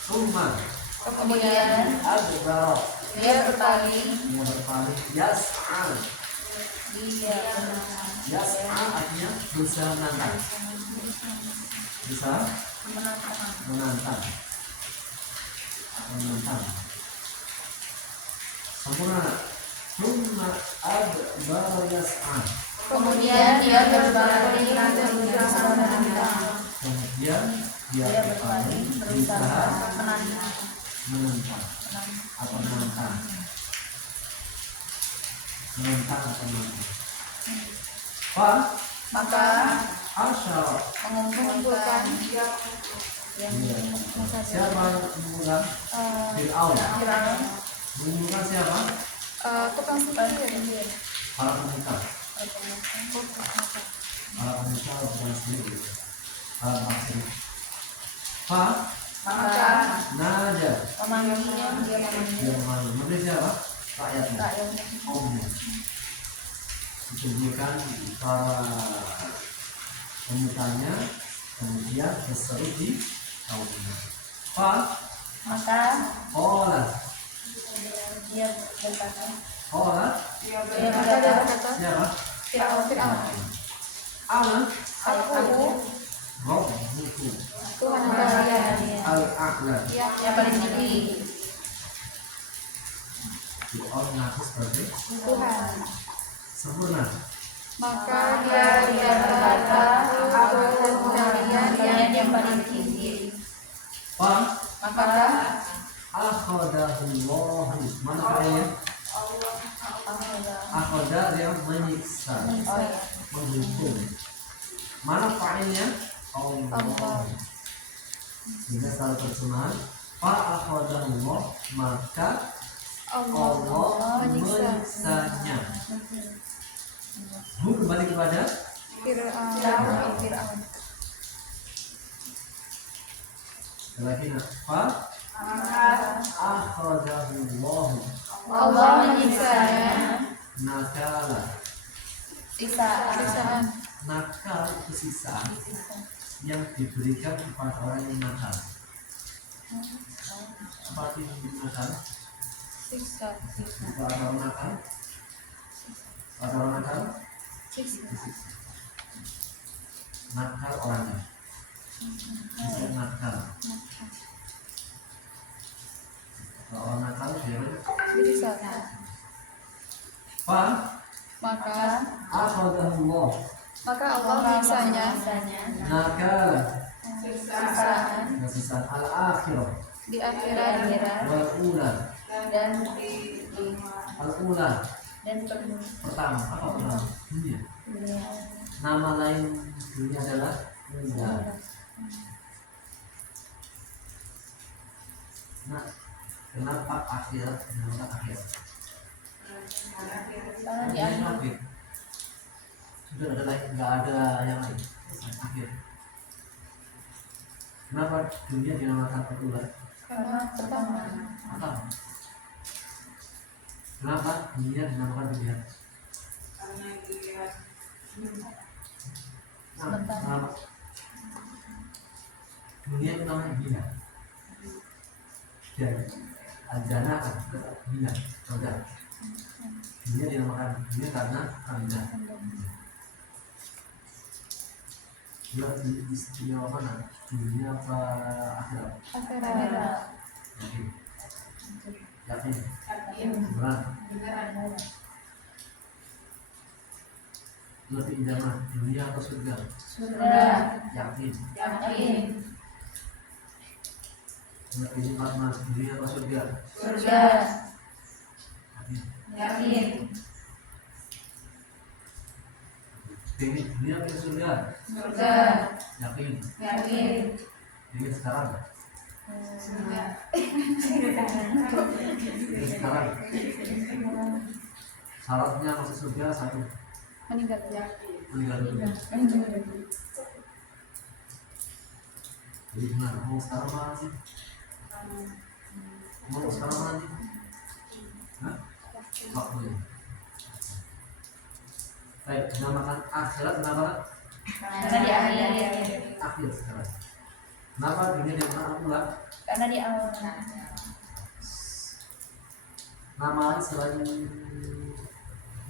Summa kemudian adbara Dia berpaling. Dia berpaling. Yas'al. Dia Yas'al artinya berusaha menantang. Berusaha menantang. Menantang. Sempurna. Summa adbara yas'al. Kemudian dia berpaling dan berusaha menantang. Kemudian dia Dia berpaling berpaling berusaha berusaha menantang. menentang atau menantang. Menentang atau menantang. Maka Asyara. mengumpulkan Iya. Siapa yang mengumpulkan? Fir'aun. Firaun, Mengumpulkan siapa? Tukang sihir. Para pemuka. Para pemuka bukan sendiri. Para maksud. maka Nada. memanggilnya dia Dia memanggil memanggil. Memanggil siapa? Rakyatnya. rakyatnya. Kaumnya. Ditunjukkan para pemukanya, kemudian berseru di kaumnya. Maka Ola. dia berkata, Dia berkata, berkata, Siapa? Fir'aun. Ana. Aku Rabbuku Tuhan kalian al-a'la. yang paling tinggi. Fir'aun mengaku sebagai Tuhan. sempurna. Maka dia berkata, aku Tuhan kalian Yang paling tinggi. Maka akhadahullahu. Mana kalian? Akhadah yang menyiksa, Oh ya. menghukum. Mana fa'ilnya? Allah. Sehingga salah terjemahan fa'akhadahullah, maka Allah menyiksanya. Kembali kepada Fir'aun. lagi akhadahullah Allah menyiksanya. nakala. Siksaan. Nakal itu siksaan yang diberikan kepada orang yang nakal. Apa itu nakal? Siksa. Ada orang nakal? Ada orang nakal? Siksa. Disiksa. Nakal orangnya. Bisa nakal. Kalau orang nakal biasanya Siksa. Maka akhadahullah Maka Allah menyiksanya nakal siksaan siksaan al-akhirah di akhirat wal ula. dan Al ula penuh pertama. Apa pertama? Dunia. dunia. Nama lain dunia adalah ula. Nah, kenapa akhirat dinamakan akhirat? Karena Dunia itu akhir. Sudah ada lain, nggak ada yang lain. Akhir. Kenapa dunia dinamakan ula? karena pertama. Pertama. Kenapa dunia dinamakan dunia? Nah, kenapa? Dunia itu namanya dunia. Dan adana dunia. Sudah. Dunia dinamakan dunia karena anda. Lebih istimewa mana? Dunia apa akhirat? Akhirat. Yakin. Yakin. Berat. Lebih indah mana? Dunia atau surga? Sudah Yakin. yakin. Lebih nikmat mana? Dunia atau surga? Surga Yakin. yakin. Pengen dunia atau surga? Surga Yakin. yakin. Pengen sekarang? Surga Pengen sekarang? Syaratnya masuk surga satu, Meninggal. meninggal dunia. Jadi gimana? Mau sekarang mana sih? Mau sekarang mana sih? Hah? Waktunya. Baik, dinamakan akhirat kenapa? karena di akhir. Akhir sekarang. Kenapa dunia dinamakan ula? Karena di awal. Nama selain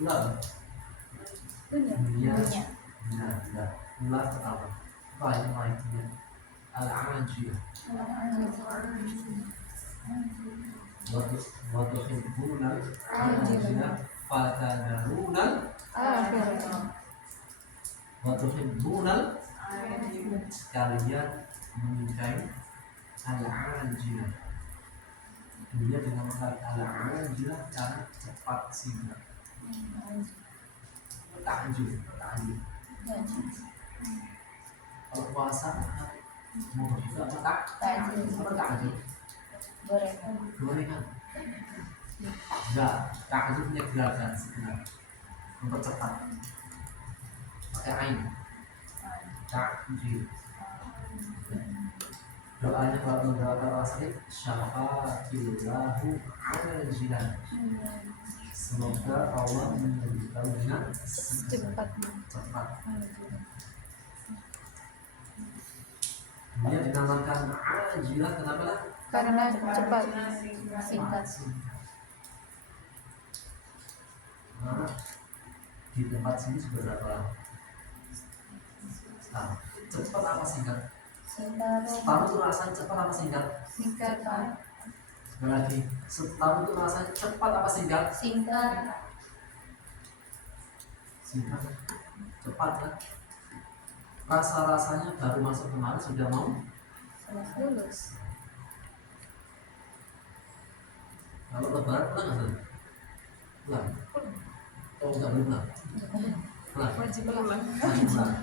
ular. Punya. Dunia. Punya. Nah, ular apa? Lain-lainnya. Al-Ajil. وتحبون العاجلة فتذرون وتحبون kalian menyukai al-ajilah. Dia dengan al-ajilah cara cepat singkat. Takjil. Kalau puasa mau begitu apa Takjil. Apa takjil? Gorengan. Enggak, takjil punya gerakan sebenarnya mempercepat. Pakai ain. Takjil. Doanya kalau mendoakan asli syafa'illahu ajilan. Semoga Allah menjadikan dengan Cepat. cepat. Dia dinamakan ajilah kenapa? Karena cepat. Singkat. Nah, di tempat sini sudah berapa lama? Setahun. Cepat apa singkat? Singkat. Setahun itu rasanya cepat apa singkat? Singkat. Sekali lagi, setahun itu rasanya cepat apa singkat? Singkat. Singkat. Cepat kan? Rasa-rasanya baru masuk kemarin sudah mau Lulus. kalau lebaran pulang nggak sih? Pulang. Oh nggak boleh pulang. Pulang. Wajib pulang. Wajib pulang.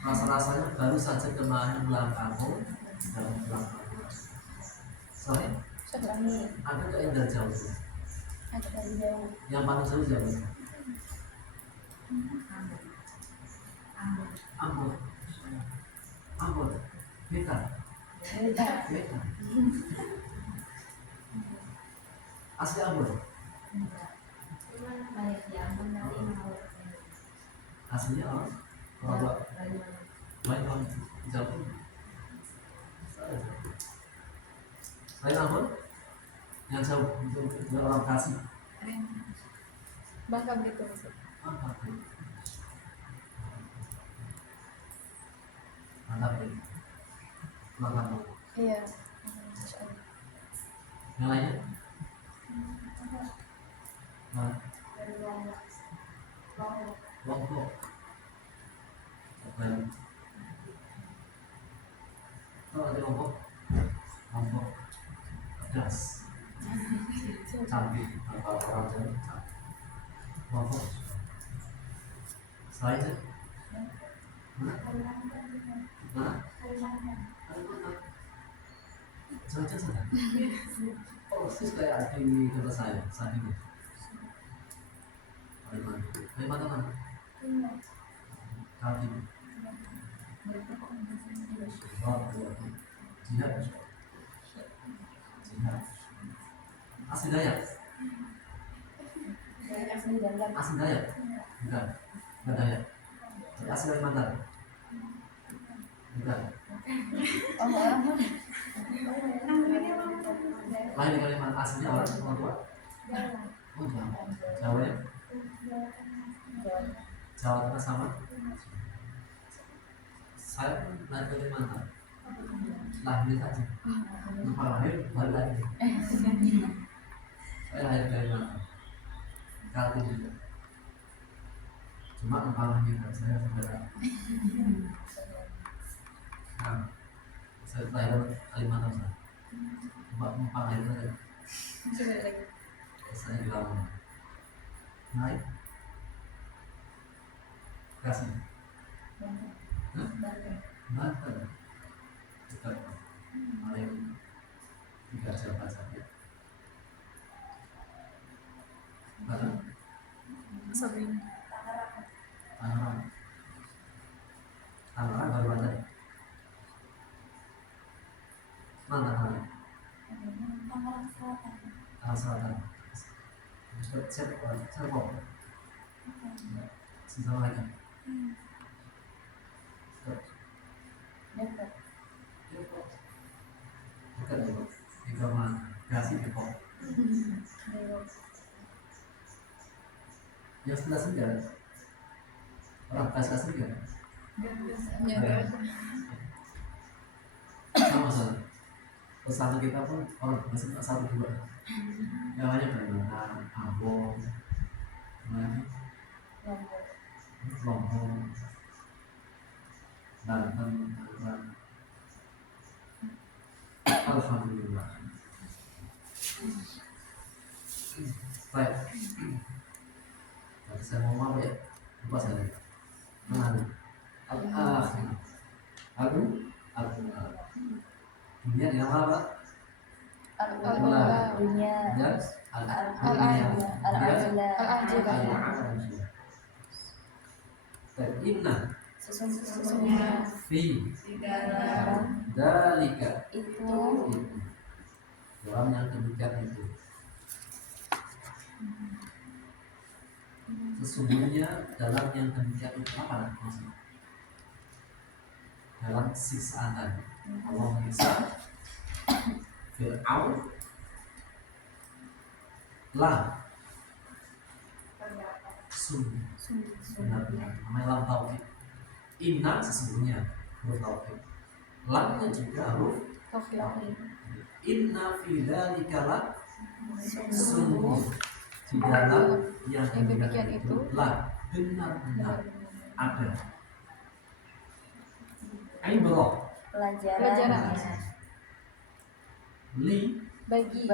Rasa-rasanya baru saja kemarin pulang kampung dan pulang kampung. Soalnya ada keindahan jauh. Ada dari jauh. Yang paling seru jauh. Ambon. Ambon. Beta. Beta. Asli Ambon. Aslinya orang lain orang jauh. Selain Ambon, yang jauh untuk orang Bekasi. Bangka Belitung. Mantap ya. Mantap. Iya. Yang lainnya? Nah, Lombok. Baik. Kalau ada Lombok, Lombok pedas, cantik, apa orang Jawa cantik. Lombok. Selainnya? Mana? Mana? Cuaca sana. Oh, persis kayak di tempat saya saat ini. Kalimantan mana? Kaltim. Jihad. Jihad. Asli Dayak. Asli Dayak. Bukan. Bukan Dayak. Asli Kalimantan. Bukan. Oh, orang mana? Lain di Kalimantan aslinya orang tua. Oh Jawa. Jawa ya. Jawa Tengah sama. Saya lahir di Kalimantan. Lahir saja. Lupa lahir baru lahir. Saya lahir di Kalimantan. Kaltim juga. Cuma lupa lahir saya saudara. Nah, saya lahir di Kalimantan saya. Cuma lupa lahir saja. Sudah lagi. Saya di Lampung. Naik. Kasih. Banten. Dekat. Paling 3 jam saja. Banten. Sabing. Tangerang. Tangerang baru Banten. Mana Tangerang? Tangerang Selatan. Serpong. Sisa lagi. Dekat. Dekat Depok. Di Kasih Depok. Yang sebelah sini kan? Orang kelas sini kan? Ya, Sama sama. Pesantren kita pun orang kelas 1 2. Namanya Kalimantan, Ambon, mana? Lombok, Banten, Tangerang. Alhamdulillah. Baik. Tadi saya mau apa ya? Lupa saya. Mana? Al-akhir. Aku. Dunia dengan apa? Al-ula. Dunia. Dan Al-ajila. Inna Sesungguhnya fi Di dalam dalika itu dalam yang demikian itu sesungguhnya dalam yang demikian itu apa maksudnya? Dalam siksaan tadi Allah menyiksa Fir'aun lah sungguh benar-benar namanya lam tauhid. Inna sesungguhnya huruf tauhid, lamnya juga huruf Tauhid. inna fi dzalika la sungguh di dalam yang demikian itu lah benar-benar ada ibrah pelajaran li Bagi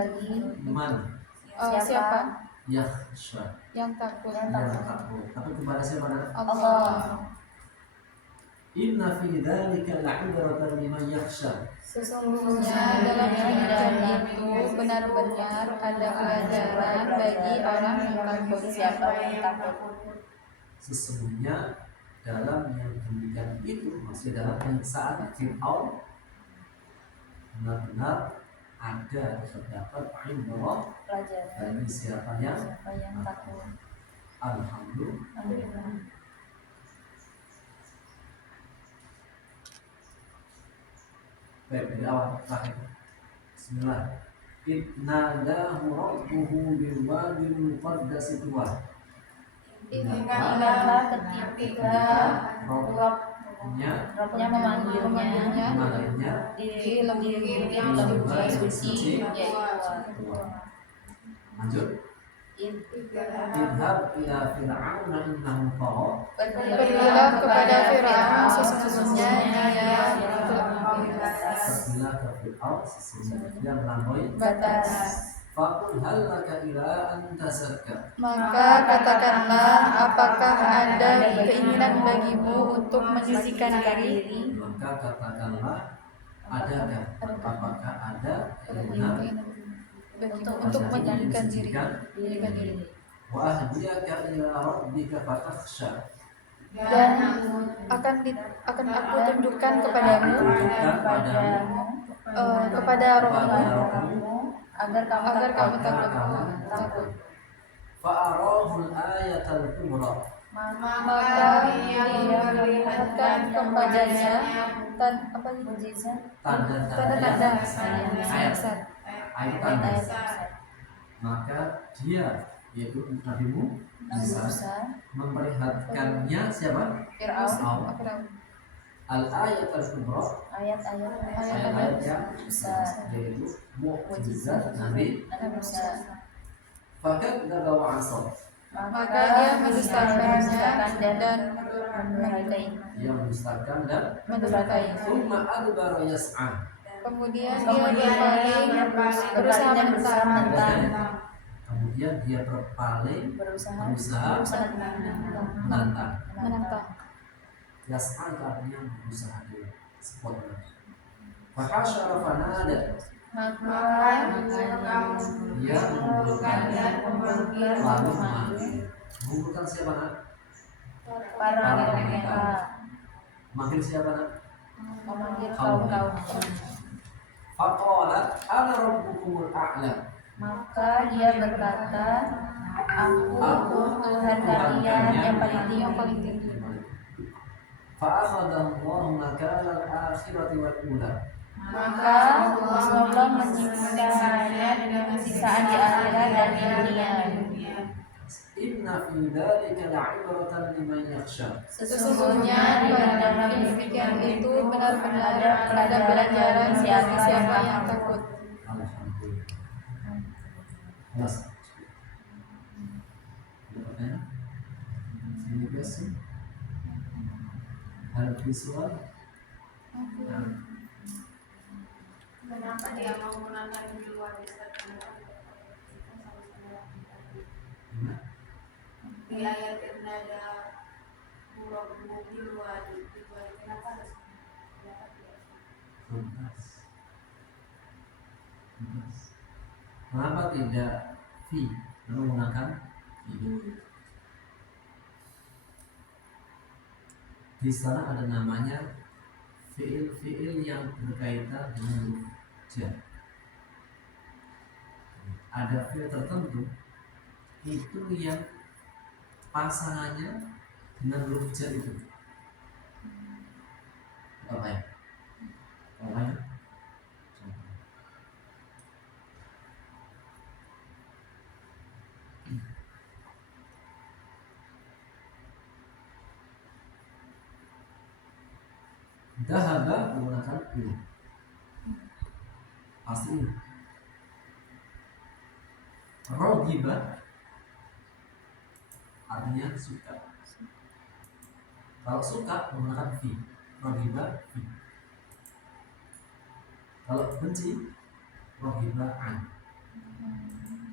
man siapa yakhsha yang takut. yang takut. Tapi kepada siapa? Allah. Inna fi dzalika la'ibratan liman yakhsha. Sesungguhnya dalam demikian itu benar-benar ada pelajaran bagi orang yang takut. siapa yang takut Sesungguhnya dalam yang demikian itu maksudnya dalam penyiksaan Fir'aun benar-benar ada terdapat ibrah pelajaran bagi siapa yang takut. alhamdulillah. Baik, dari awal terakhir. Bismillah. Idnadahu rabbuhu bil wadil muqaddasi tuwa. Ingatlah ketika Robnya memanggilnya Di lembu yang lebih suci yaitu tuwa. Lanjut. Idhab ila fir'auna innahu tagha. Pergilah kepada Firaun sesungguhnya dia Pergilah ke Fir'aun sesungguhnya dia melampaui batas. Faqul hal laka ila an tazakka. Maka katakanlah, apakah ada keinginan bagimu untuk menyucikan diri? Maka katakanlah, adakah apakah ada keinginan Untuk menyucikan diri. wa ahdiyaka ila rabbika fatakhsha. Dan akan aku tunjukkan kepadamu Tunjukkan padamu kepada rohmu Rohmu agar kamu agar kamu takut. fa'arahul ayatal kubra. Maka dia memperlihatkan kepadanya mujizat tanda-tanda ayat besar. tanda. Maka dia yaitu nabimu Musa memperlihatkannya siapa? Firaun. Al ayatal kubra, ayat-ayat ayat yang besar yaitu mukjizat Nabi. Musa. Fakat wa asal. Maka dia mendustakannya dan Yang mendustakan dan mendurhakai. Thumma adbara yas'a. Kemudian dia berusaha menentang. Kemudian dia berpaling berusaha menantang. Yas'a itu artinya berusaha dia sempurna. Fahasyara fanada. Dia mengumpulkan dan memanggil lalu memanggil. Mengumpulkan siapa nak? para mereka Manggil siapa nak? memanggil kaum-kaum. Faqalat ana rabbukumul a'la. Maka dia berkata, aku Tuhan kalian yang paling tinggi. Fa'akhadahu Allahu makana al-akhirati wal ula. Maka Allah menyiksanya dengan siksaan di akhirat dan di dunia. Inna fi dzalika la'ibratan liman yakhsha. Sesungguhnya di dalam demikian itu benar-benar ada pelajaran bagi siapa yang takut. Alhamdulillah. Kelas. Ada pertanyaan? Ini biasa. Hal visual. Nah, Kenapa dia menggunakan keluar di ayat yang ada buruk-buruk di luar, kenapa harus tuntas. Kenapa tidak fi menggunakan fi? Di sana ada namanya fiil-fiil yang berkaitan dengan huruf jar. Ada fiil tertentu itu yang pasangannya dengan huruf jar itu. Apa ya? Apa ya? Dahaba menggunakan ini. Pasti ini. Rogiba artinya suka. Kalau suka menggunakan fi. Rogiba fi. Kalau benci rogiba an.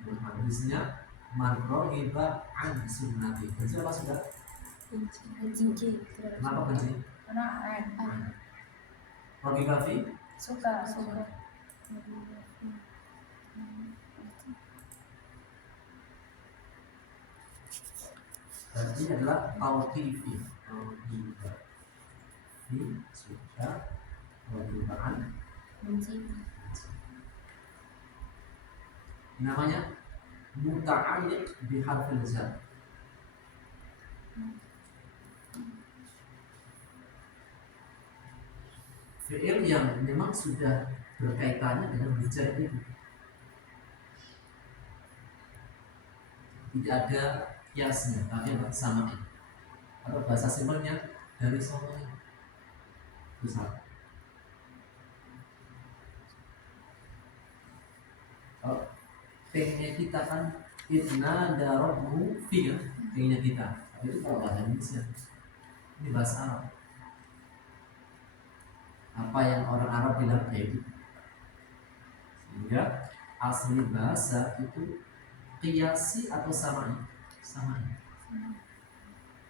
Hadisnya man rogiba an sunnati. Benci apa suka? Benci. Kenapa benci? Karena Rogiba fi. suka. Dan ini adalah tauqifi. Rogiba fi suka. Rogiba an Benci. namanya muta'alliq bi harfil jar. Fi'il yang memang sudah berkaitannya dengan huruf itu. Tidak ada kiasnya, tapi sama ini. Atau bahasa simpelnya dari sononya. Misal, kalau P-nya kita kan idna darabhu fi kan, P-nya kita. Tapi itu kalau bahasa Indonesia, ini bahasa Arab. Apa yang orang Arab bilang kayak gitu. Sehingga asli bahasa itu qiyasi atau samai.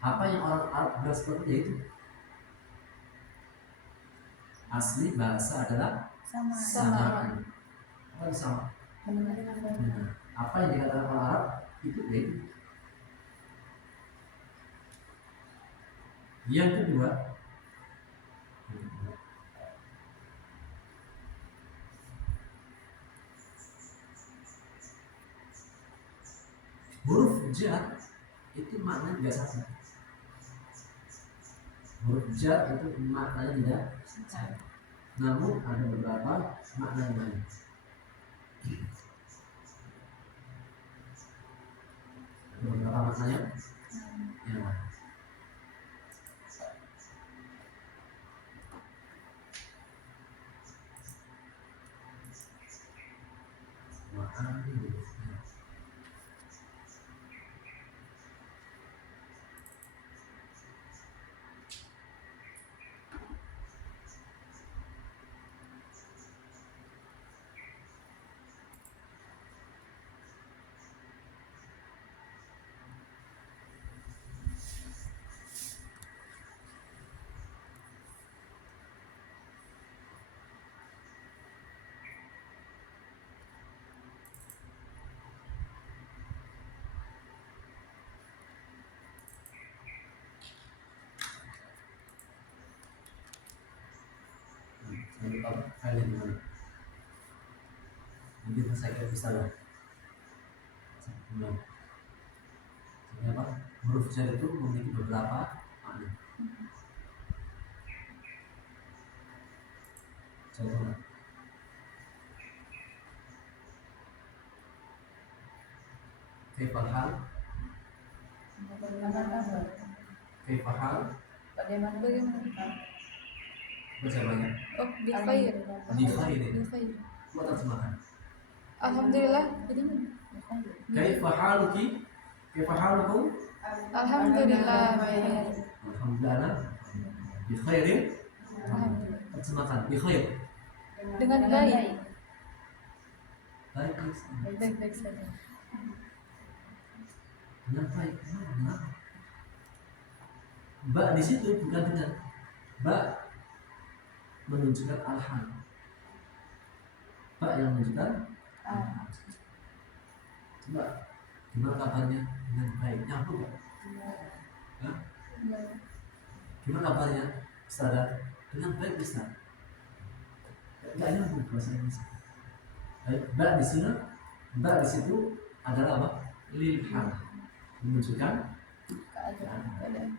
Apa yang orang Arab bilang seperti itu. Asli bahasa adalah sama. Apa itu sama? Apa yang dikatakan orang Arab itu itu. Yang kedua, huruf jar itu maknanya tidak sama. Huruf jar itu maknanya tidak sama. Namun ada beberapa makna yang lain. Ada beberapa maknanya yang lain. Kalian mana? Nanti saya bisa lah. Belum. Jadi apa? Huruf jar itu memiliki beberapa makna. Contohnya, kaifal hal, Apa kabar? Kaifa hal? Bagaimana? Baca banyak. Oh, bi khair. Bi khairin. Bi khair. Buat terjemahan. Alhamdulillah. Jadi Kaifa haluki? Kaifa halukum? alhamdulillah. Alhamdulillah. Bi khairin. Alhamdulillah. Terjemahkan bi khair. Dengan baik. Baik. Baik-baik saja. Dengan baik. Nah. Ba di situ bukan dengan ba menunjukkan al-hal. Ba yang menunjukkan al-hal. Coba gimana kabarnya dengan baik? Nyambung nggak? Hah? Gimana kabarnya? Ustazah? Dengan baik Ustaz. Nggak nyambung bahasa Indonesia. Baik, ba di sini, ba di situ adalah apa? Lil hal, menunjukkan keadaan.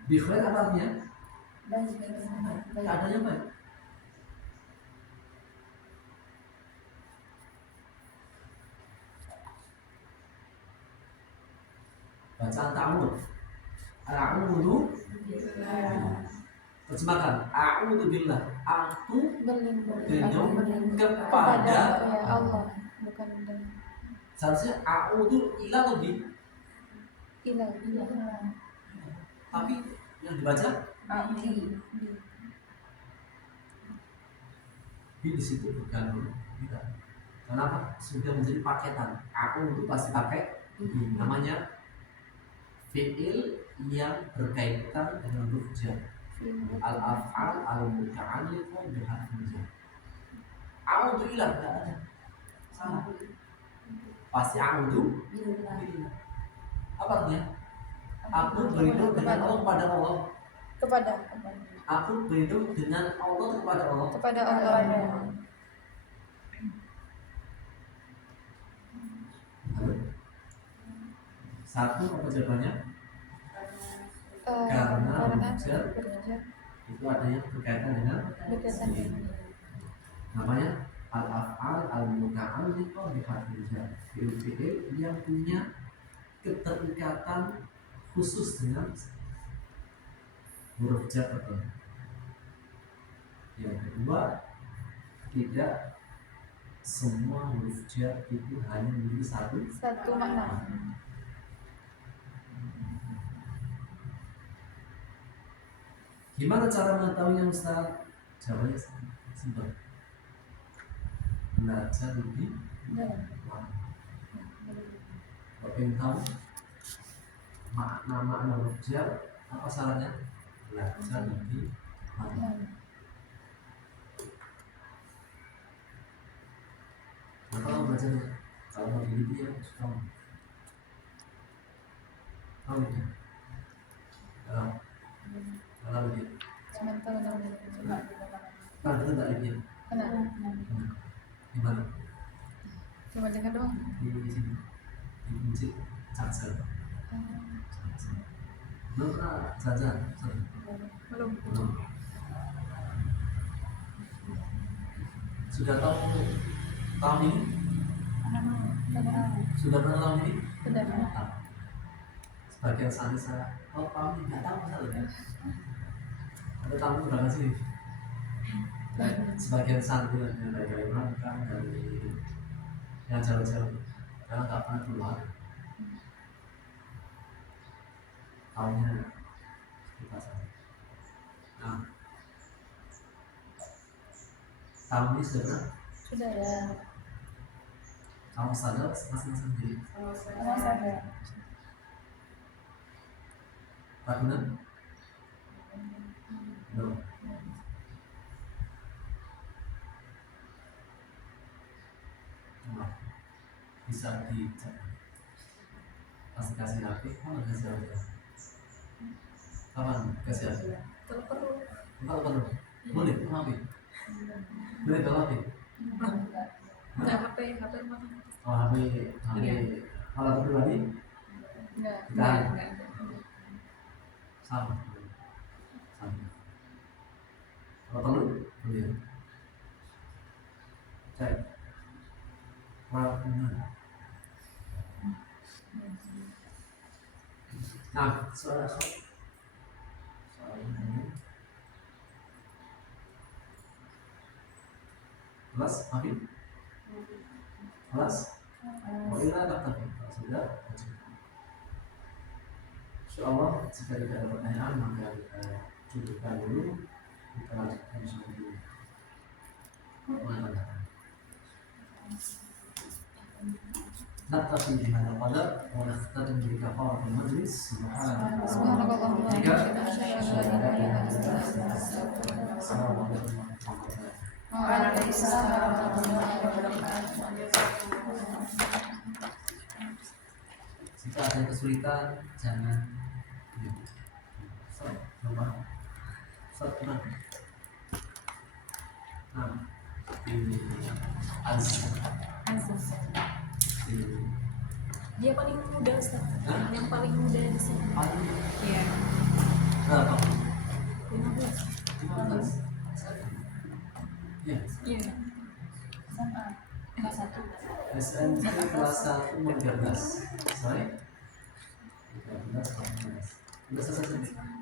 Bi khair apa artinya? Keadaannya baik. Bacaan ta'awud. A'udzu. Terjemahkan. A'udzu billah. Aku berlindung kepada ya Allah, bukan dengan seharusnya a'udzu ila atau bi, ilah. tapi yang dibaca bi di situ bukan tidak. Kenapa? Sudah menjadi paketan. A'udzu pasti pakai bi. Namanya fi'il yang berkaitan dengan huruf jar. Al-af'al al-muta'alliqah bi harfil jar. A'udzu ila enggak ada. Salah. Pasti a'udzu billah. Apa artinya? Aku berlindung dengan Allah kepada Allah. Kepada Aku berlindung dengan Allah kepada Allah. kepada Allah. Satu apa jawabannya? Karena hujjah bekerja itu ada yang berkaitan dengan berkaitan dengan namanya al-af'al al-muta'alliqah bi harfil jar. Fi'il yang punya keterikatan khusus dengan huruf jar tertentu. Yang kedua, tidak semua huruf jar itu hanya memiliki satu makna. Gimana cara mengetahuinya Ustaz? Jawabannya simpel. Belajar lebih lama. Kalau ingin tahu makna huruf jar, apa syaratnya? Belajar lebih lama. Nah, kalau belajarnya, kalau mau diliti ya suka. Tahu ya? Kalau begitu, Cuma tahu namanya. nah kita tak lihat. Kenapa? Di mana? Cuma dengar doang. Di sini, di masjid Jaksel. Belum pernah jajan? Belum. Belum. Sudah tahu tahun ini? Sudah pernah tahun ini? Sudah. Sebagian santri saya, tahun ini nggak tahu masalah ya. Ada tamu berangkat sini. Sebagian santri yang dari Kalimantan, dari yang jauh-jauh, karena nggak pernah keluar. Tahunnya kita saja. Nah, tahun ini sudah pernah? Sudah ya. Kamu sadar masing-masing diri. Ragunan? Belum. Nah, bisa dicek. Pasti kasih HP, kapan kasih HP? Kapan kasih HP? Kalau perlu. Kalau perlu, boleh HP. Boleh bawa HP. Enggak HP rumah. Oh HP, kalau pribadi Enggak. sama. Kalau perlu, boleh. Cek. Ragunan. Nah, soal ini. Kelas, Afif? Kelas? Oh iya, tapi kalau sudah, insyaallah jika tidak ada pertanyaan maka kita cukupkan dulu, kita lanjutkan sampai mana datang. نكتفي بهذا القدر ونختتم بكفارة المجلس. سبحانك Subhanakallahumma wa bihamdika asyhadu an la ilaha illa anta السلام عليكم ورحمة الله وبركاته. Waalaikumsalam warahmatullahi wabarakatuh. Jika ada kesulitan jangan coba kurang. Nah, ini Aziz. Dia paling muda, Ustaz. Hah? Yang paling muda di sini. Paling Iya. berapa? 15. 15. Ya, Iya. SMA kelas 1. SMP kelas 1 13. Sorry. 13 14. Udah selesai.